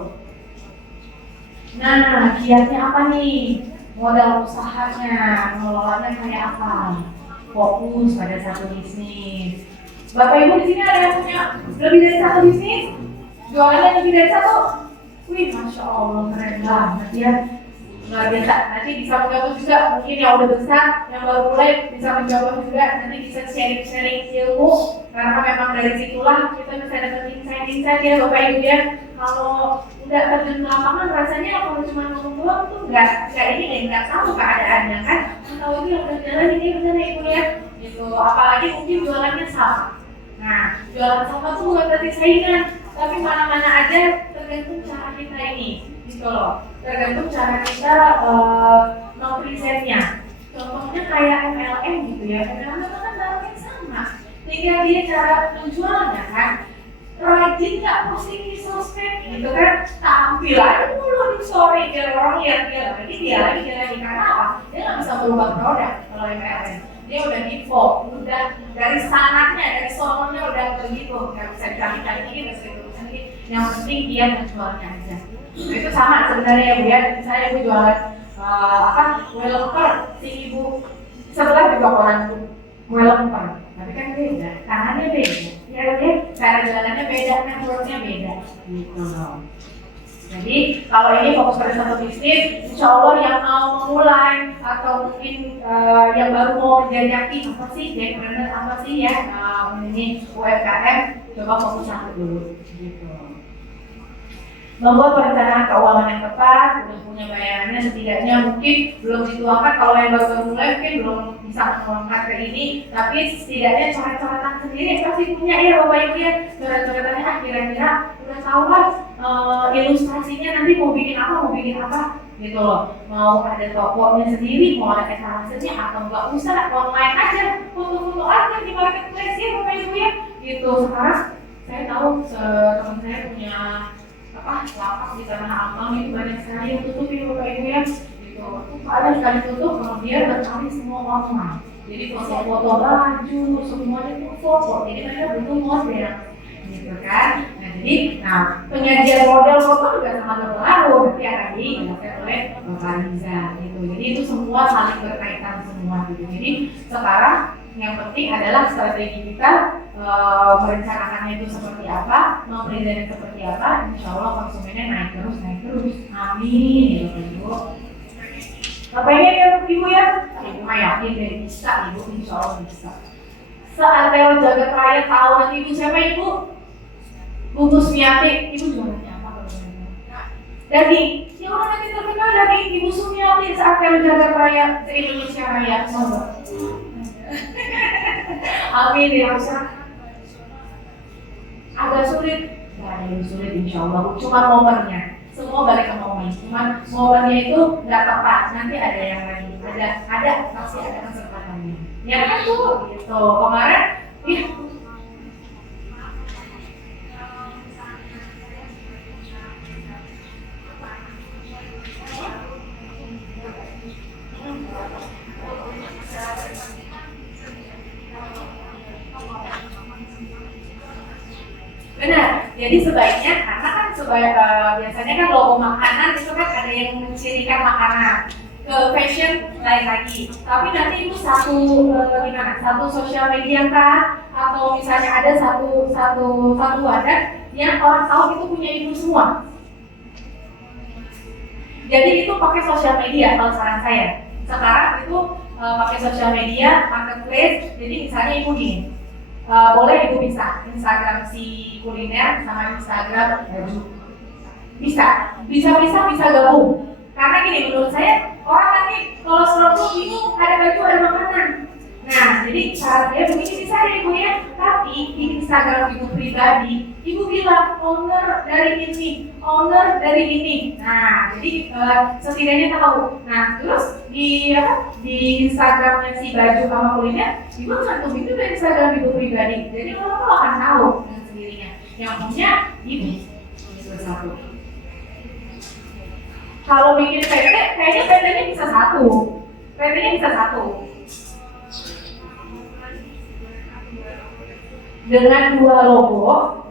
Nah, kiatnya apa nih? Modal usahanya, mengelolanya kayak apa? Fokus pada satu bisnis. Bapak Ibu di sini ada yang punya lebih dari satu bisnis? Jualannya lebih dari satu? Wih, Masya Allah, keren banget ya. Luar biasa, nanti bisa mencoba juga, mungkin yang udah besar, yang baru mulai bisa mencoba juga, nanti bisa sharing-sharing ilmu, karena memang dari situlah kita bisa dapat insight-insight ya Bapak Ibu ya. Kalau udah terjun ke lapangan, rasanya kalau cuma ngomong doang tuh nggak ini deh, nggak tahu keadaannya kan. Tahu itu yang udah jalan ini benar ya Ibu ya, gitu. Apalagi mungkin jualannya sama. Nah, jualan sama tuh bukan berarti saingan, tapi mana-mana aja tergantung cara kita ini, gitu loh. Tergantung cara kita mempresentnya. Contohnya kayak MLM gitu ya, MLM kan barangnya sama, tinggal dia cara menjualnya kan. Rajin nggak posting di sosmed gitu kan, tampil aja dulu di story biar orang lihat dia lagi karena apa? Dia nggak bisa berubah produk kalau MLM. Dia udah default, udah dari sananya, dari sononya udah begitu, nggak bisa dicari-cari lagi, nggak bisa ditulisan lagi. Yang penting dia menjualnya aja. Nah, itu sama sebenarnya ya Bu ya. Misalnya Ibu jualan kue lemper, si Ibu sebelah juga orang tuh kue lemper, tapi kan beda, tangannya beda, ya cara jualannya beda, networknya beda, gitu loh. Jadi kalau ini fokus pada satu bisnis, insya Allah yang mau memulai atau mungkin yang baru mau menjajaki apa sih, entrepreneur apa sih ya, ini UMKM, coba fokus satu dulu, gitu. Membuat perencanaan keuangan yang tepat, udah punya bayarannya setidaknya mungkin belum dituangkan, kalau yang baru mulai mungkin belum bisa menuangkan ke ini, tapi setidaknya coret-coretan sendiri pasti punya ya Bapak Ibu ya, coret-coretannya kira-kira udah tahu lah ilustrasinya nanti mau bikin apa gitu loh, mau ada tokonya sendiri, mau ada etalasenya atau nggak usah online aja, foto-foto aja di marketplace ya Bapak Ibu ya, gitu. Sekarang saya tahu teman saya punya lapak di Tanah Abang itu banyak sekali yang tutup ya Bapak Ibu ya, gitu. Ada sekali tutup, kemudian beralih semua online. Jadi foto-foto baju, semuanya itu foto. Jadi mereka butuh model, gitu kan. Nah, penyajian model foto juga sangat berpengaruh. Nanti akan dijelaskan oleh Bapak Riza, gitu. Jadi itu semua saling berkaitan semua, gitu. Jadi sekarang yang penting adalah strategi kita merencanakannya itu seperti apa, mempresentasinya seperti apa, insya Allah konsumennya naik terus, amin ya Ibu. Apa ini ya Ibu ya? Ibu mah yakin deh bisa, Ibu insya Allah bisa. Seantero jagat raya tahu nanti Ibu siapa Ibu? Bu Sumiati, Ibu jualannya apa kalau daging, ya orang nanti terkenal daging Ibu Sumiati seantero jagat raya se-Indonesia Raya. Amin ya Allah. Agak sulit, nggak ada yang sulit insya Allah. Cuma momennya, semua balik ke momen. Cuma momennya itu nggak tepat. Nanti ada yang lain, ada pasti ada kesempatannya. Ya kan tuh, gitu. Kemarin, benar, jadi sebaiknya karena kan biasanya kan logo makanan itu kan ada yang mencirikan makanan, ke fashion lain lagi. Tapi nanti itu satu sosial media kah, atau misalnya ada satu wadah yang orang tahu itu punya Ibu semua. Jadi itu pakai sosial media kalau saran saya. Sekarang itu pakai sosial media, marketplace. Jadi misalnya Ibu gini. Boleh Ibu bisa Instagram si kuliner sama Instagram baju, bisa gabung. Karena gini, menurut saya orang nanti kalau scroll bingung ada baju ada makanan. Nah, jadi cara saya begini bisa ya Ibu ya. Tapi di Instagram Ibu pribadi, Ibu bilang owner dari ini. Nah, jadi setidaknya tahu. Nah, terus di Instagramnya si baju sama kuliner, Ibu cantum itu dari Instagram Ibu pribadi. Jadi orang tuh akan tahu dengan sendirinya. Yang punya Ibu satu. Kalau bikin PT, kayaknya PT-nya bisa satu. dengan dua logo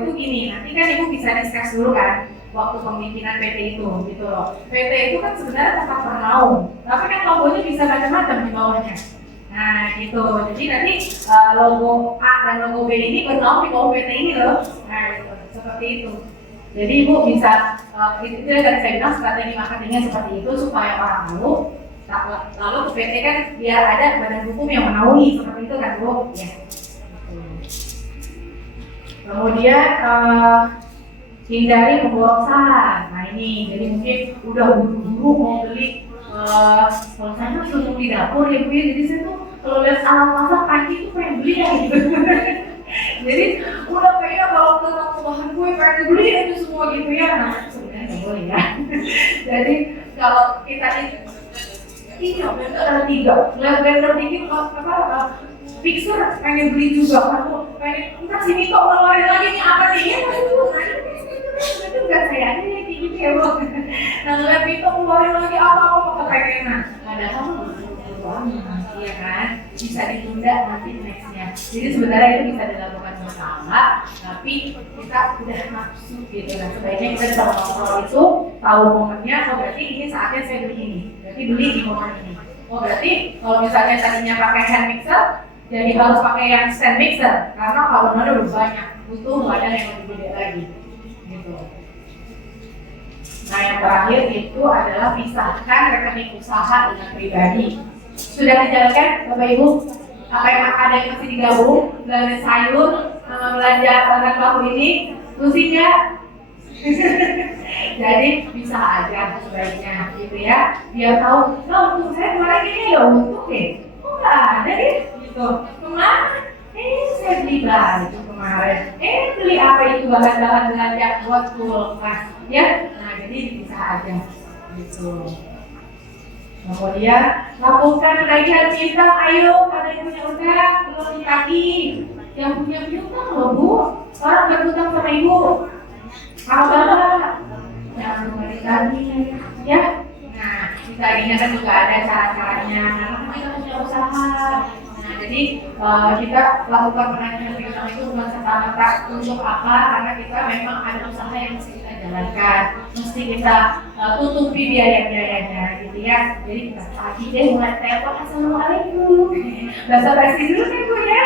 itu gini, nanti kan ibu bisa discuss dulu kan waktu pemimpinan PT itu gitu loh. PT itu kan sebenarnya tempat bernaung, tapi kan logonya bisa macam-macam di bawahnya. Nah gitu, jadi nanti logo A dan logo B ini bernaung di bawah PT ini loh. Nah gitu, seperti itu. Jadi ibu bisa, itu yang tadi saya bilang strategi marketingnya seperti itu supaya orang tahu. Lalu ke PT kan biar ada badan hukum yang menaungi seperti itu kan bu. Ya. Kemudian hindari memborong saran. Nah ini, jadi mungkin udah buru-buru mau beli. Kalau saya tuh langsung di dapur ya bu ya, jadi saya tuh kalau lihat alat masak panci tuh pengen beli ya gitu. Jadi udah pengen kalau ke bahan gue pengen beli itu semua gitu ya. Nah sebenarnya nggak boleh ya. Jadi kalau kita ini blender ada 3, blender dikit fixer pengen beli juga kan, pengen entah sini kok ngeluarin lagi nih apa nih ya itu nggak saya aja kayak gitu ya bu. Nah ngeliat itu ngeluarin lagi apa kepengenan, padahal iya kan bisa ditunda nanti nextnya. Jadi sebenarnya itu bisa dilakukan bersama, tapi kita udah nafsu gitu. Nah sebaiknya kita bisa mengontrol itu, tahu momennya. Oh berarti ini saatnya saya beli ini, berarti beli di momen ini. Oh berarti kalau misalnya tadinya pakai hand mixer, jadi harus pakai yang stand mixer karena kabelnya udah banyak, butuh badan yang lebih gede lagi gitu. Nah yang terakhir itu adalah pisahkan rekening usaha dengan pribadi. Sudah dijalankan Bapak Ibu? Apa yang ada yang masih digabung? Belanja sayur, belanja bahan baku ini, pusing nggak? Jadi bisa aja sebaiknya gitu ya, biar tahu. Nah untuk saya kemarin ini ya untung deh, kok nggak ada deh gitu. Kemarin saya beli baju kemarin, beli apa itu bahan-bahan belanja buat kulkas ya. Nah jadi bisa aja gitu. Kemudian lakukan penagihan piutang. Ayo pada yang punya utang belum ditagih, yang punya piutang loh bu, orang berutang sama ibu apa jangan lupa ditagih ya. Nah ditagihnya kan juga ada cara-caranya karena kita punya usaha. Nah jadi kita lakukan penagihan piutang itu bukan serta-merta untuk apa, karena kita memang ada usaha yang mesti kita jalankan, mesti kita tutupi biaya-biayanya gitu ya. Jadi kita tagih deh, mulai telepon assalamualaikum, basa-basi dulu kan bu ya.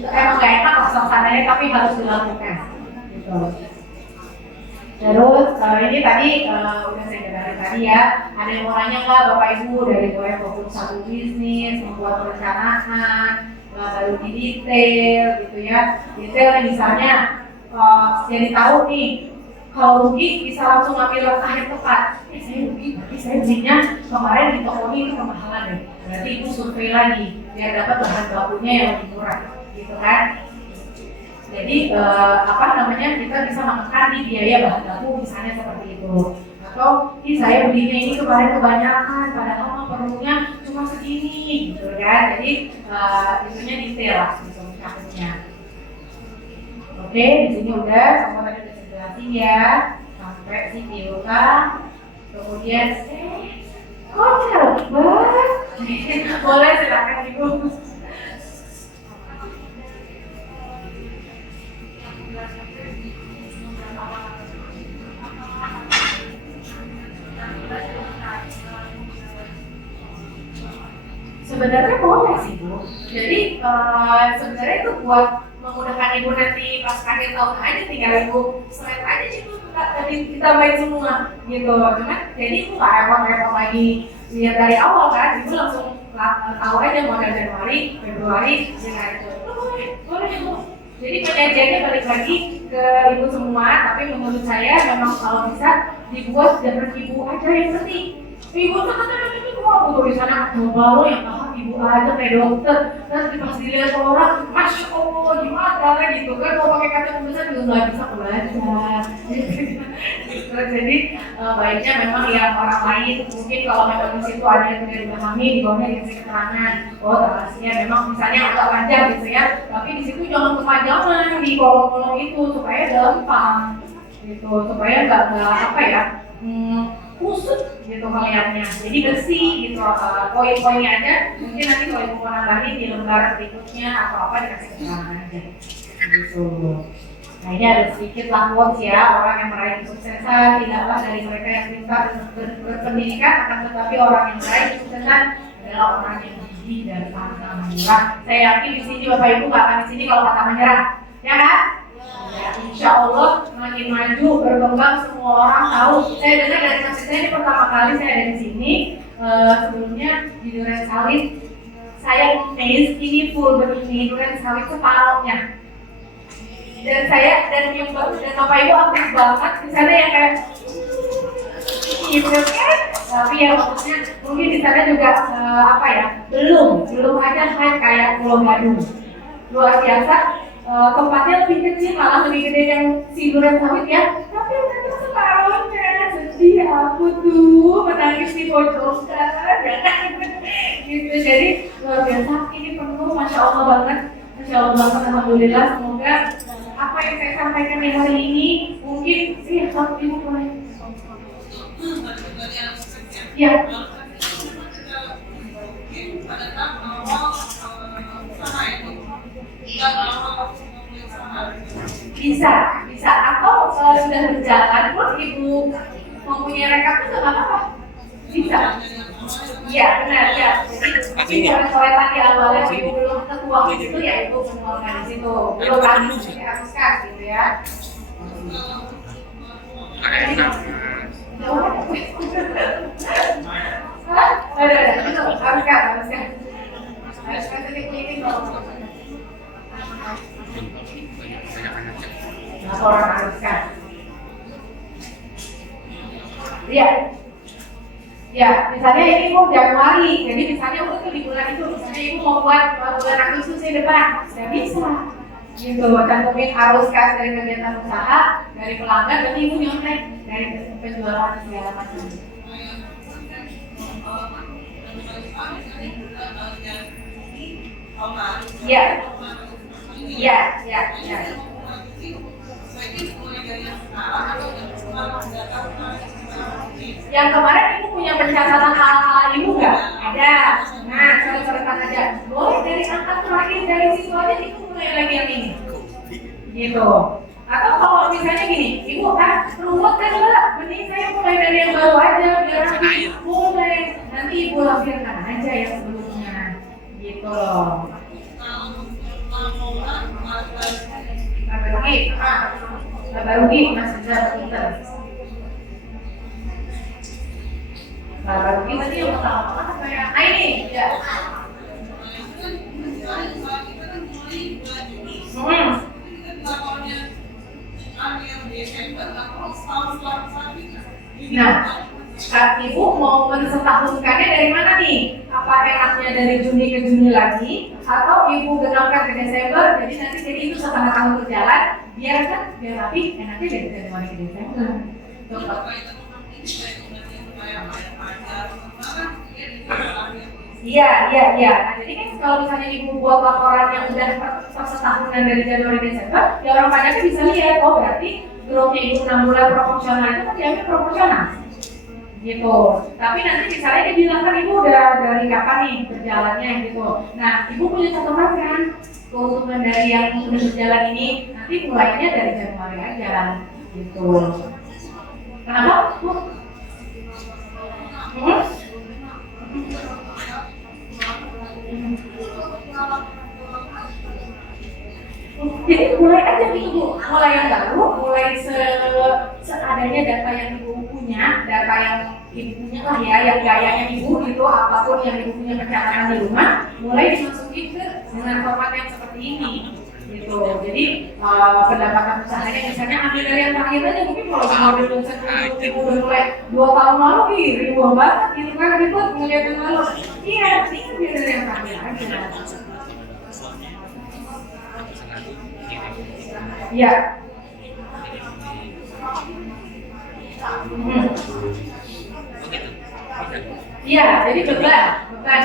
Emang gak enak kok suasananya, tapi harus dilakukan gitu. Terus ini tadi udah saya jabarin tadi ya. Ada yang mau nanya nggak Bapak Ibu dari mulai fokus satu bisnis, membuat perencanaan, lalu di detail gitu ya. Detailnya misalnya jadi tahu nih kalau rugi bisa langsung ambil langkah yang tepat. Saya rugi, tapi saya belinya kemarin di toko ini kemahalan deh. Berarti itu survei lagi biar dapat bahan bakunya yang lebih murah, gitu kan? Jadi kita bisa menekan di biaya bahan baku misalnya seperti itu. Atau saya belinya ini kemarin kebanyakan, padahal perlunya cuma segini, gitu kan? Jadi itunya detail lah, gitu mencatatnya. Oke, di sini udah semua tadi udah dijelasin ya, sampai si piutang, kemudian kok cerewet banget. Boleh silakan ibu. Sebenarnya boleh sih bu. Jadi sebenarnya itu buat memudahkan ibu nanti pas akhir tahun aja, tinggal ibu slide aja itu kita baik semua gitu. Cuman jadi ibu nggak repot-repot lagi lihat dari awal kan, ibu langsung tahu aja model Januari, Februari, dengan itu. Boleh bu. Jadi penyajiannya balik lagi ke ibu semua, tapi menurut saya memang kalau bisa dibuat dari ibu aja yang penting. Ibu tuh kata ini kok tulisannya baru yang paham ibu aja kayak dokter, terus pas dilihat orang, masya Allah gimana gitu kan, mau pakai kata pembesaran juga nggak bisa belajar. Jadi baiknya memang yang orang lain mungkin kalau memang di situ ada yang tidak dipahami, di bawahnya dikasih keterangan. Oh rahasia memang misalnya agak panjang gitu ya, tapi di situ jangan kepanjangan di kolom-kolom itu supaya gampang gitu, supaya nggak apa ya. kusut gitu melihatnya, jadi bersih gitu, poin-poinnya aja. Mungkin nanti kalau ibu mau nambahin di lembar berikutnya atau apa dikasih keterangan aja gitu. Nah ini ada sedikit lah quotes ya, orang yang meraih kesuksesan tidaklah dari mereka yang pintar dan berpendidikan, akan tetapi orang yang meraih kesuksesan adalah orang yang gigih dan pantang menyerah. Saya yakin di sini Bapak Ibu nggak akan di sini kalau pantang menyerah, ya kan? Ya, insya Allah makin maju berkembang semua orang tahu. Saya dengar dari saksi saya ini pertama kali saya ada di sini. Sebelumnya di Duren Sawit saya amazed ini full begini, Duren Sawit separohnya. Dan Bapak Ibu aktif banget di sana yang kayak gitu kan, tapi ya maksudnya mungkin di sana juga belum aja kayak Pulau Gadung, luar biasa. Tempatnya lebih kecil, malah lebih gede yang si Duren Sawit ya, tapi udah separohnya. Sedih aku tuh menangis di pojokan ya kan gitu. Jadi luar biasa, ini penuh, masya Allah banget, alhamdulillah. Semoga apa yang saya sampaikan di hari ini mungkin kalau ibu boleh ya bisa atau sudah berjalan pun ibu mempunyai rekap itu nggak apa-apa, bisa. Iya benar ya. Jadi sore tadi awalnya ibu belum ketua di situ ya ibu menuangkan di situ, belum kami haruskan gitu ya. Haruskan titik laporan haruskan. Iya. Ya, misalnya ini mau Januari, jadi misalnya untuk di bulan itu, misalnya ibu mau buat bulan Agustus depan, nggak bisa. Gitu, cantumin arus kas dari kegiatan usaha, dari pelanggan, dan ibu nyontek dari penjualan segala macam. Ya. Yang kemarin ibu punya pencatatan hal-hal ibu nggak? Ada. Nah, coret-coretan aja. Boleh dari angka terakhir dari situ aja ibu mulai lagi yang ini. Gitu. Atau kalau misalnya gini, ibu ruwet kan mbak, mending saya mulai dari yang baru aja biar rapi. Boleh. Nanti ibu lampirkan aja yang sebelumnya. Gitu loh. Baru rugi masih bisa pinter. Baru rugi tadi yang pertama apa ya? Nah ini ya. Nah, ibu mau mensetahunkannya dari mana nih? Apa enaknya dari Juni ke Juni lagi? Atau ibu genapkan ke Desember, jadi nanti itu setengah tahun berjalan, biar rapi, enaknya dari Januari ke Desember. Iya. Nah, jadi kan kalau misalnya ibu buat laporan yang udah persetahunan dari Januari Desember, ya orang pajaknya bisa lihat, oh berarti growth-nya ibu 6 bulan proporsional itu kan diambil proporsional. Gitu. Tapi nanti misalnya dia bilang kan ibu udah dari kapan nih berjalannya gitu. Nah, ibu punya catatan kan keuntungan dari yang udah berjalan ini nanti mulainya dari Januari aja gitu. Kenapa? Jadi mulai aja nih ibu, mulai yang baru, mulai seadanya data yang ibu punya, data yang ibu punya lah ya, yang gayanya ibu itu apapun yang ibu punya pencatatan di rumah, mulai dimasukin ke dengan format yang seperti ini, gitu. Jadi pendapatan usahanya misalnya ambil dari yang terakhir aja, mungkin kalau ambil ibu udah mulai 2 tahun lalu, ribu banget, gitu kan ribut ngeliat yang lalu. Iya, ini ambil dari yang terakhir aja. Iya. Iya, jadi beban.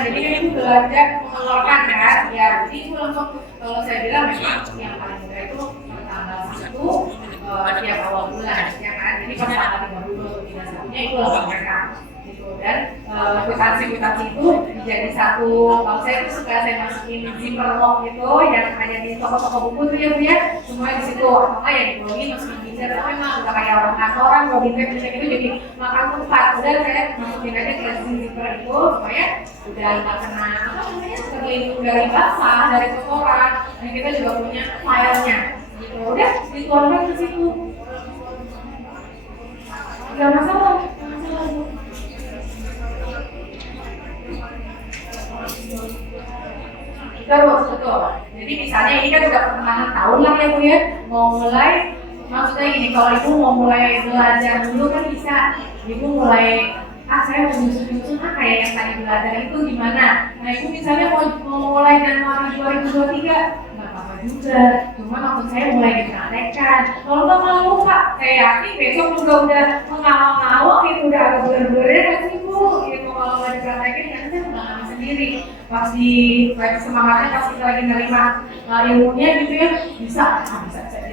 Jadi kan ibu belanja mengeluarkan kan. Ya, jadi ibu langsung kalau saya bilang memang yang paling mudah itu tanggal 1 tiap awal bulan, ya kan. Jadi pas tanggal 30 atau 31-nya ibu langsung mereka kwitansi itu jadi satu. Kalau saya tuh suka saya masukin zipper lock gitu yang ada di toko-toko buku tuh ya Bu ya, semua di situ. Atau nggak ya dikeluarin masukin binder, tapi memang udah kayak orang kantoran kalau binder itu jadi makan tempat. Udah saya masukin aja ke zipper itu supaya udah nggak kena apa namanya terlindung dari basah, dari kotoran. Dan kita juga punya filenya gitu. Udah dikeluarkan ke situ. Nggak masalah, nggak masalah Bu. Terus betul. Jadi misalnya ini kan udah pertengahan tahun lah ya Bu ya, mau mulai, maksudnya gini, kalau Ibu mau mulai belajar dulu kan bisa, Ibu mulai saya mau nyusun kayak yang tadi belajar itu gimana. Nah Ibu misalnya mau mulai Januari 2023, nggak apa-apa juga, cuma maksud saya mulai dipraktekkan. Kalau nggak mau Pak, saya yakin besok juga udah mengawal-ngawal gitu, udah agak bener-bener kan sih Bu gitu. Kalau nggak dipraktekin ya saya pengalaman sendiri, pasti semangatnya pas kita lagi nerima ilmunya gitu ya, bisa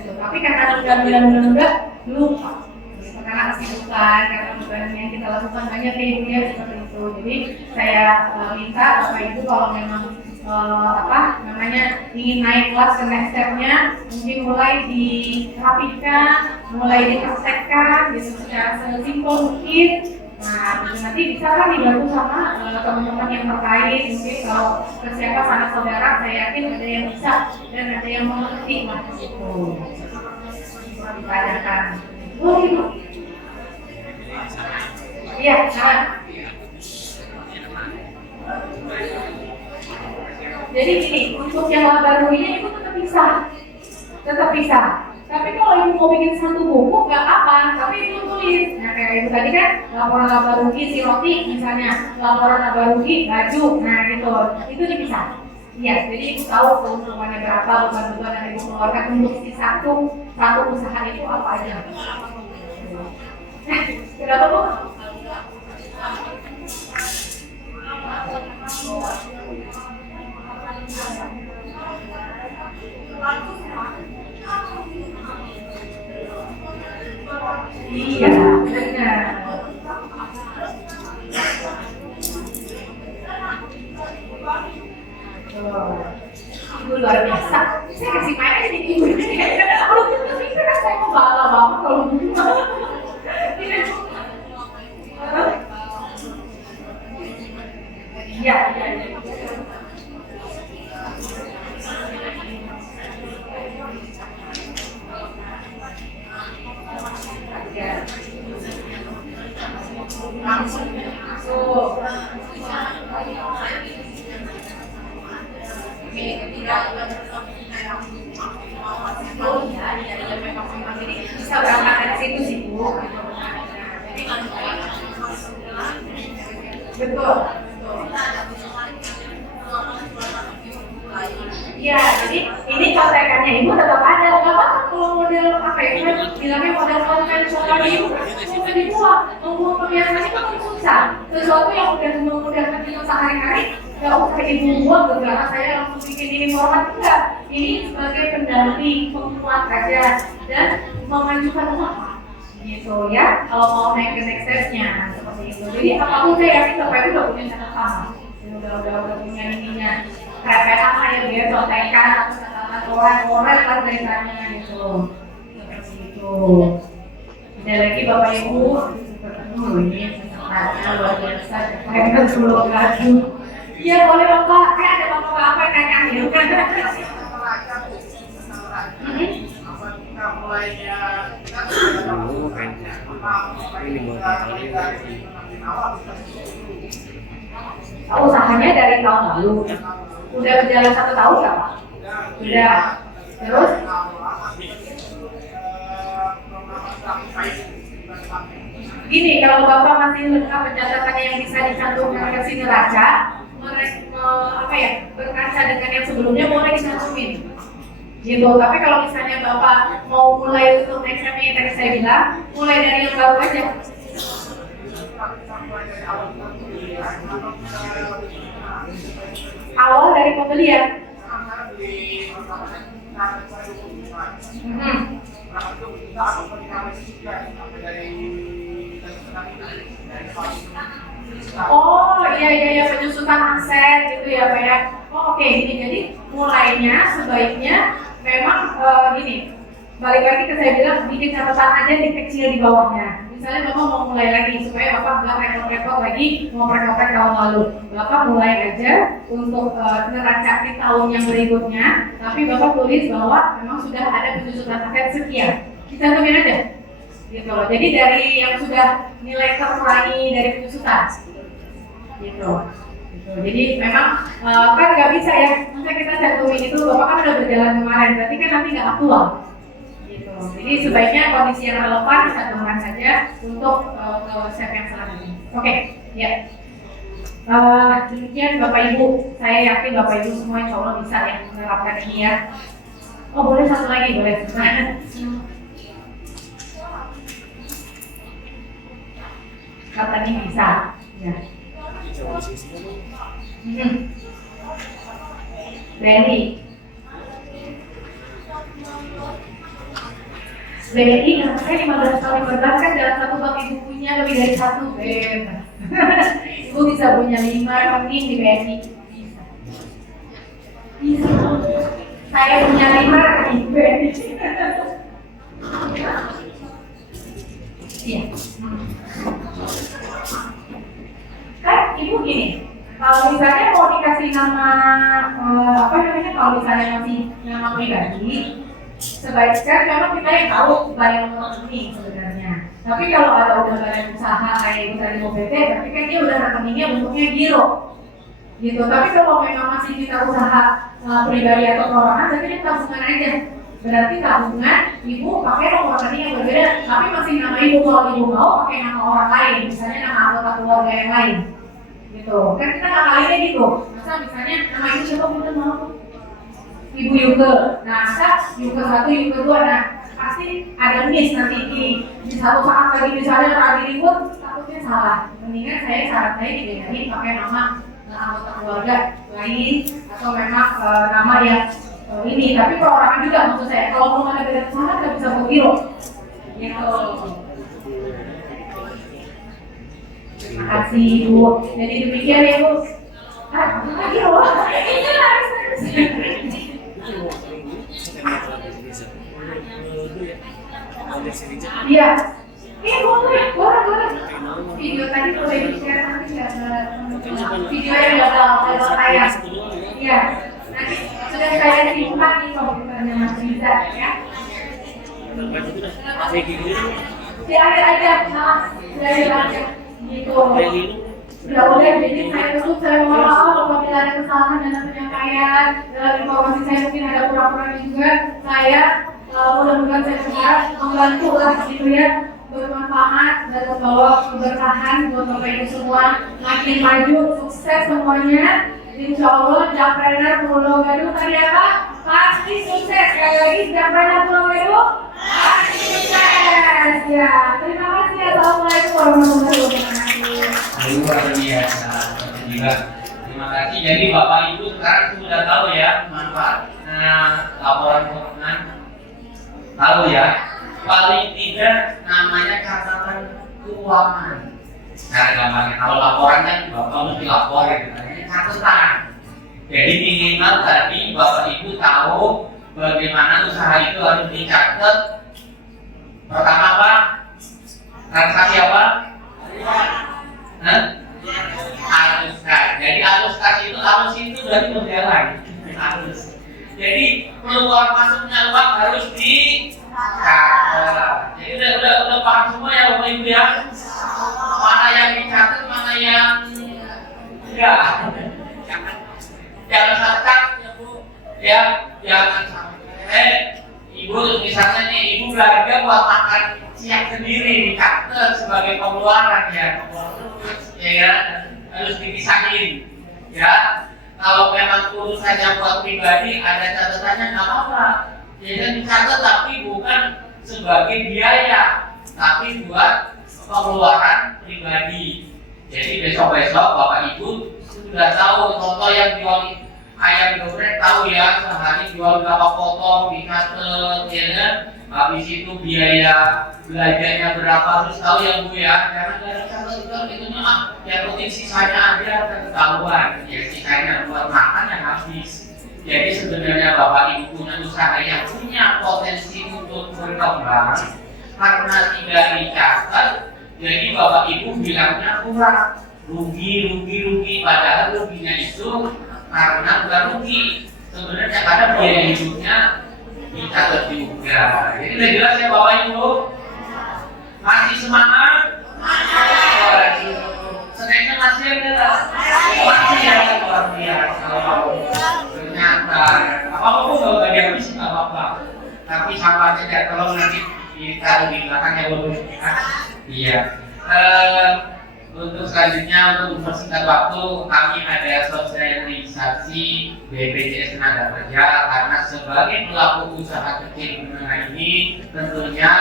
gitu. Tapi karena udah mudah lupa gitu, karena kesibukan, karena beban yang kita lakukan banyak ya Ibu ya, seperti itu. Jadi saya minta Bapak Ibu kalau memang ingin naik kelas ke next step-nya, mungkin mulai dirapikan, mulai dipraktekkan gitu secara sesimpel mungkin. Nah, nanti bisa kan dibantu sama teman-teman yang terkait. Mungkin kalau persiapan anak saudara, saya yakin ada yang bisa dan ada yang mengerti lah itu. Ditanyakan. Oh itu. Iya, nah. Jadi gini, untuk yang laba ruginya itu tetap bisa. Tapi kalau Ibu mau bikin satu buku nggak apa, tapi Ibu tulis. Nah kayak Ibu tadi kan laporan laba rugi si roti misalnya, laporan laba rugi baju, nah gitu, itu dipisah. Iya, jadi Ibu tahu keuntungannya berapa, beban-beban yang Ibu keluarkan untuk si satu usaha itu apa aja. Kenapa Bu? Iya, benar. Ibu luar biasa. Saya kasih main aja di Ibu. Kalau gitu sih kan saya mau bala banget kalau gitu. Iya. Langsung masuk. Jadi bisa berangkat dari situ sih Bu. Betul. Iya, jadi ini contekannya Ibu tetap ada, nggak apa-apa kalau model apa ya, bilangnya model konvensional Ibu, susah dibuat, membuat perhiasan itu kan susah, sesuatu yang udah memudahkan kita sehari-hari, nggak usah Ibu buat karena saya langsung bikin ini format, enggak, ini sebagai pendamping, penguat aja, dan memajukan usaha, gitu ya, kalau mau naik ke next step-nya, seperti itu. Jadi apapun saya yakin Bapak Ibu udah punya catatan, udah punya ininya. PPH kayak dia contekan atau catatan orang-orang lah ceritanya gitu, seperti itu. Ada lagi Bapak Ibu, ini catatannya luar biasa, keren sebelum lagi. Iya boleh Bapak, ada Bapak apa yang nanya gitu kan? Usahanya dari tahun lalu. Udah berjalan 1 tahun nggak Pak? Udah. Terus? Gini, kalau Bapak masih lengkap pencatatannya yang bisa dicantumkan ke sini neraca, berkaca dengan yang sebelumnya boleh dicantumin. Gitu. Tapi kalau misalnya Bapak mau mulai untuk next step yang tadi saya bilang, mulai dari yang baru aja. Awal dari pembelian. Oh iya penyusutan aset gitu ya Pak ya. Oh, oke gini, jadi mulainya sebaiknya memang gini, balik lagi ke saya bilang bikin catatan aja di kecil di bawahnya. Misalnya Bapak mau mulai lagi supaya Bapak nggak repot-repot lagi ngoprek-ngoprek tahun lalu. Bapak mulai aja untuk neraca di tahun yang berikutnya, tapi Bapak tulis bahwa memang sudah ada penyusutan aset sekian. Dicantumin aja. Gitu loh. Jadi dari yang sudah nilai terkurangi dari penyusutan. Gitu. Jadi memang kan nggak bisa ya, misalnya kita cantumin itu, Bapak kan udah berjalan kemarin, berarti kan nanti nggak aktual. Gitu. Jadi sebaiknya kondisi yang relevan dicantumkan saja untuk ke step yang selanjutnya. Oke, ya. Demikian Bapak Ibu, saya yakin Bapak Ibu semua insya Allah bisa ya menerapkan ini ya. Oh boleh satu lagi, boleh. Katanya bisa, ya. BNI kalau saya 15 kali berangkat dalam satu bab ibu punya lebih dari satu ibu bisa punya 5 rekening di BNI bisa saya punya 5 rekening di BNI iya kan ibu gini, kalau misalnya mau dikasih nama kalau misalnya masih nama pribadi, sebaiknya memang kita yang tahu badan nomor rekening sebenarnya. Tapi kalau ada udah badan usaha kayak ibu tadi mau PT, berarti kan dia udah rekeningnya bentuknya giro, gitu. Tapi kalau memang masih kita usaha pribadi atau perorangan, berarti kita tabungan aja. Berarti tabungan ibu pakai nomor rekening yang berbeda, tapi masih nama ibu. Kalau ibu mau pakai nama orang lain, misalnya nama anggota keluarga yang lain, gitu. Kan kita nggak kalinya gitu. Misalnya nama ibu siapa kita mau? Ibu Yuke. Nah, masa Yuke 1, Yuke 2, nah pasti ada miss nanti di satu saat lagi misalnya lagi ribut, takutnya salah. Mendingan saran saya dibedain pakai nama anggota keluarga lain atau memang nama yang ini, tapi perorangan juga maksud saya. Kalau belum ada beda usaha nggak bisa berbiro. Gitu. Terima kasih Bu. Jadi demikian ya Bu. Lagi loh. Ini harus. Iya. Boleh. Video tadi boleh di-share nanti nggak video yang nggak tayang. Iya. Nanti sudah saya simpan nih kalau misalnya masih bisa ya. Di akhir aja, dari aja gitu. Ya udah, jadi saya tutup, saya mohon maaf apabila ada kesalahan dalam penyampaian, dalam informasi saya mungkin ada kurang-kurangnya juga. Saya mudah-mudahan saya bisa membantu lah gitu ya, bermanfaat dan membawa keberkahan buat Bapak Ibu semua, makin maju, sukses semuanya. Insya Allah, Jampreneur Pulau Gadung tadi apa? Pasti sukses. Sekali lagi, Jampreneur Pulau Gadung pasti sukses. Ya, terima kasih. Assalamualaikum warahmatullahi wabarakatuh. Luar biasa. Terima kasih. Jadi Bapak Ibu sekarang sudah tahu ya manfaat laporan keuangan. Tahu ya. Paling tidak namanya catatan keuangan. Cara gampangnya kalau laporan kan Bapak mesti lapor gitu. Catatan. Jadi minimal tadi Bapak Ibu tahu bagaimana usaha itu harus dicatat. Pertama apa? Transaksi apa? Arus kas. Jadi arus kas itu dari berjalan. Arus. Jadi keluar masuknya uang harus dicatat. Jadi udah paham semua ya Bapak Ibu ya. Mana yang dicatat, mana yang enggak. Jangan sampai ya Bu, ya jangan sampai Ibu misalnya nih Ibu belanja buat makan siang sendiri dicatat sebagai pengeluaran ya harus dipisahin ya. Kalau memang urusannya buat pribadi ada catatannya nggak apa-apa, jadi dicatat tapi bukan sebagai biaya tapi buat pengeluaran pribadi. Jadi besok-besok Bapak Ibu sudah tahu contoh yang jual ayam geprek tahu ya sehari jual berapa potong dikatet ya kan, habis itu biaya belajarnya berapa harus tahu ya Bu ya, jangan dari catat itu yang penting sisanya aja ketahuan ya, sisanya buat makan yang habis. Jadi sebenarnya Bapak Ibu punya usaha yang punya potensi untuk berkembang karena tidak dicatat, jadi Bapak Ibu bilangnya kurang, rugi, padahal ruginya itu karena bukan rugi, sebenarnya karena biaya hidupnya dicatat juga. Jadi udah jelas ya Bapak Ibu? Masih semangat? Senangnya masih ada? Masih ya, luar biasa. Ternyata apa-apa kalau bagian habis nggak apa-apa, tapi sampahnya tidak tolong nanti ditaruh di belakangnya dulu. Iya. Untuk selanjutnya, untuk mempersingkat waktu, kami ada sosialisasi BPJS Tenaga Kerja karena sebagai pelaku usaha kecil menengah ini tentunya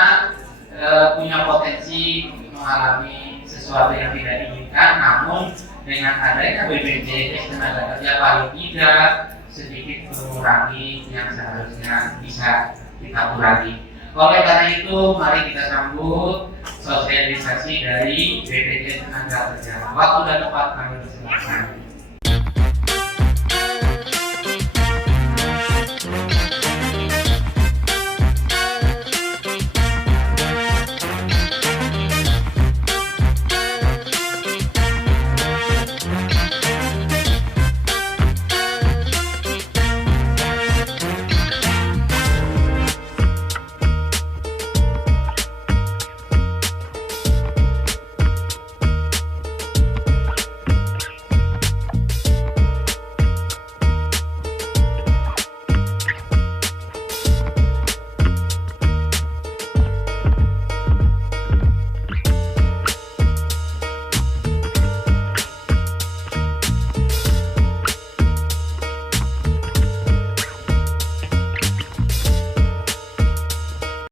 punya potensi mengalami sesuatu yang tidak diinginkan, namun dengan adanya BPJS Tenaga Kerja paling tidak sedikit mengurangi yang seharusnya bisa kita kurangi. Oleh karena itu, mari kita sambut sosialisasi dari BPJS Tenaga Kerja. Waktu dan tempat kami persilakan.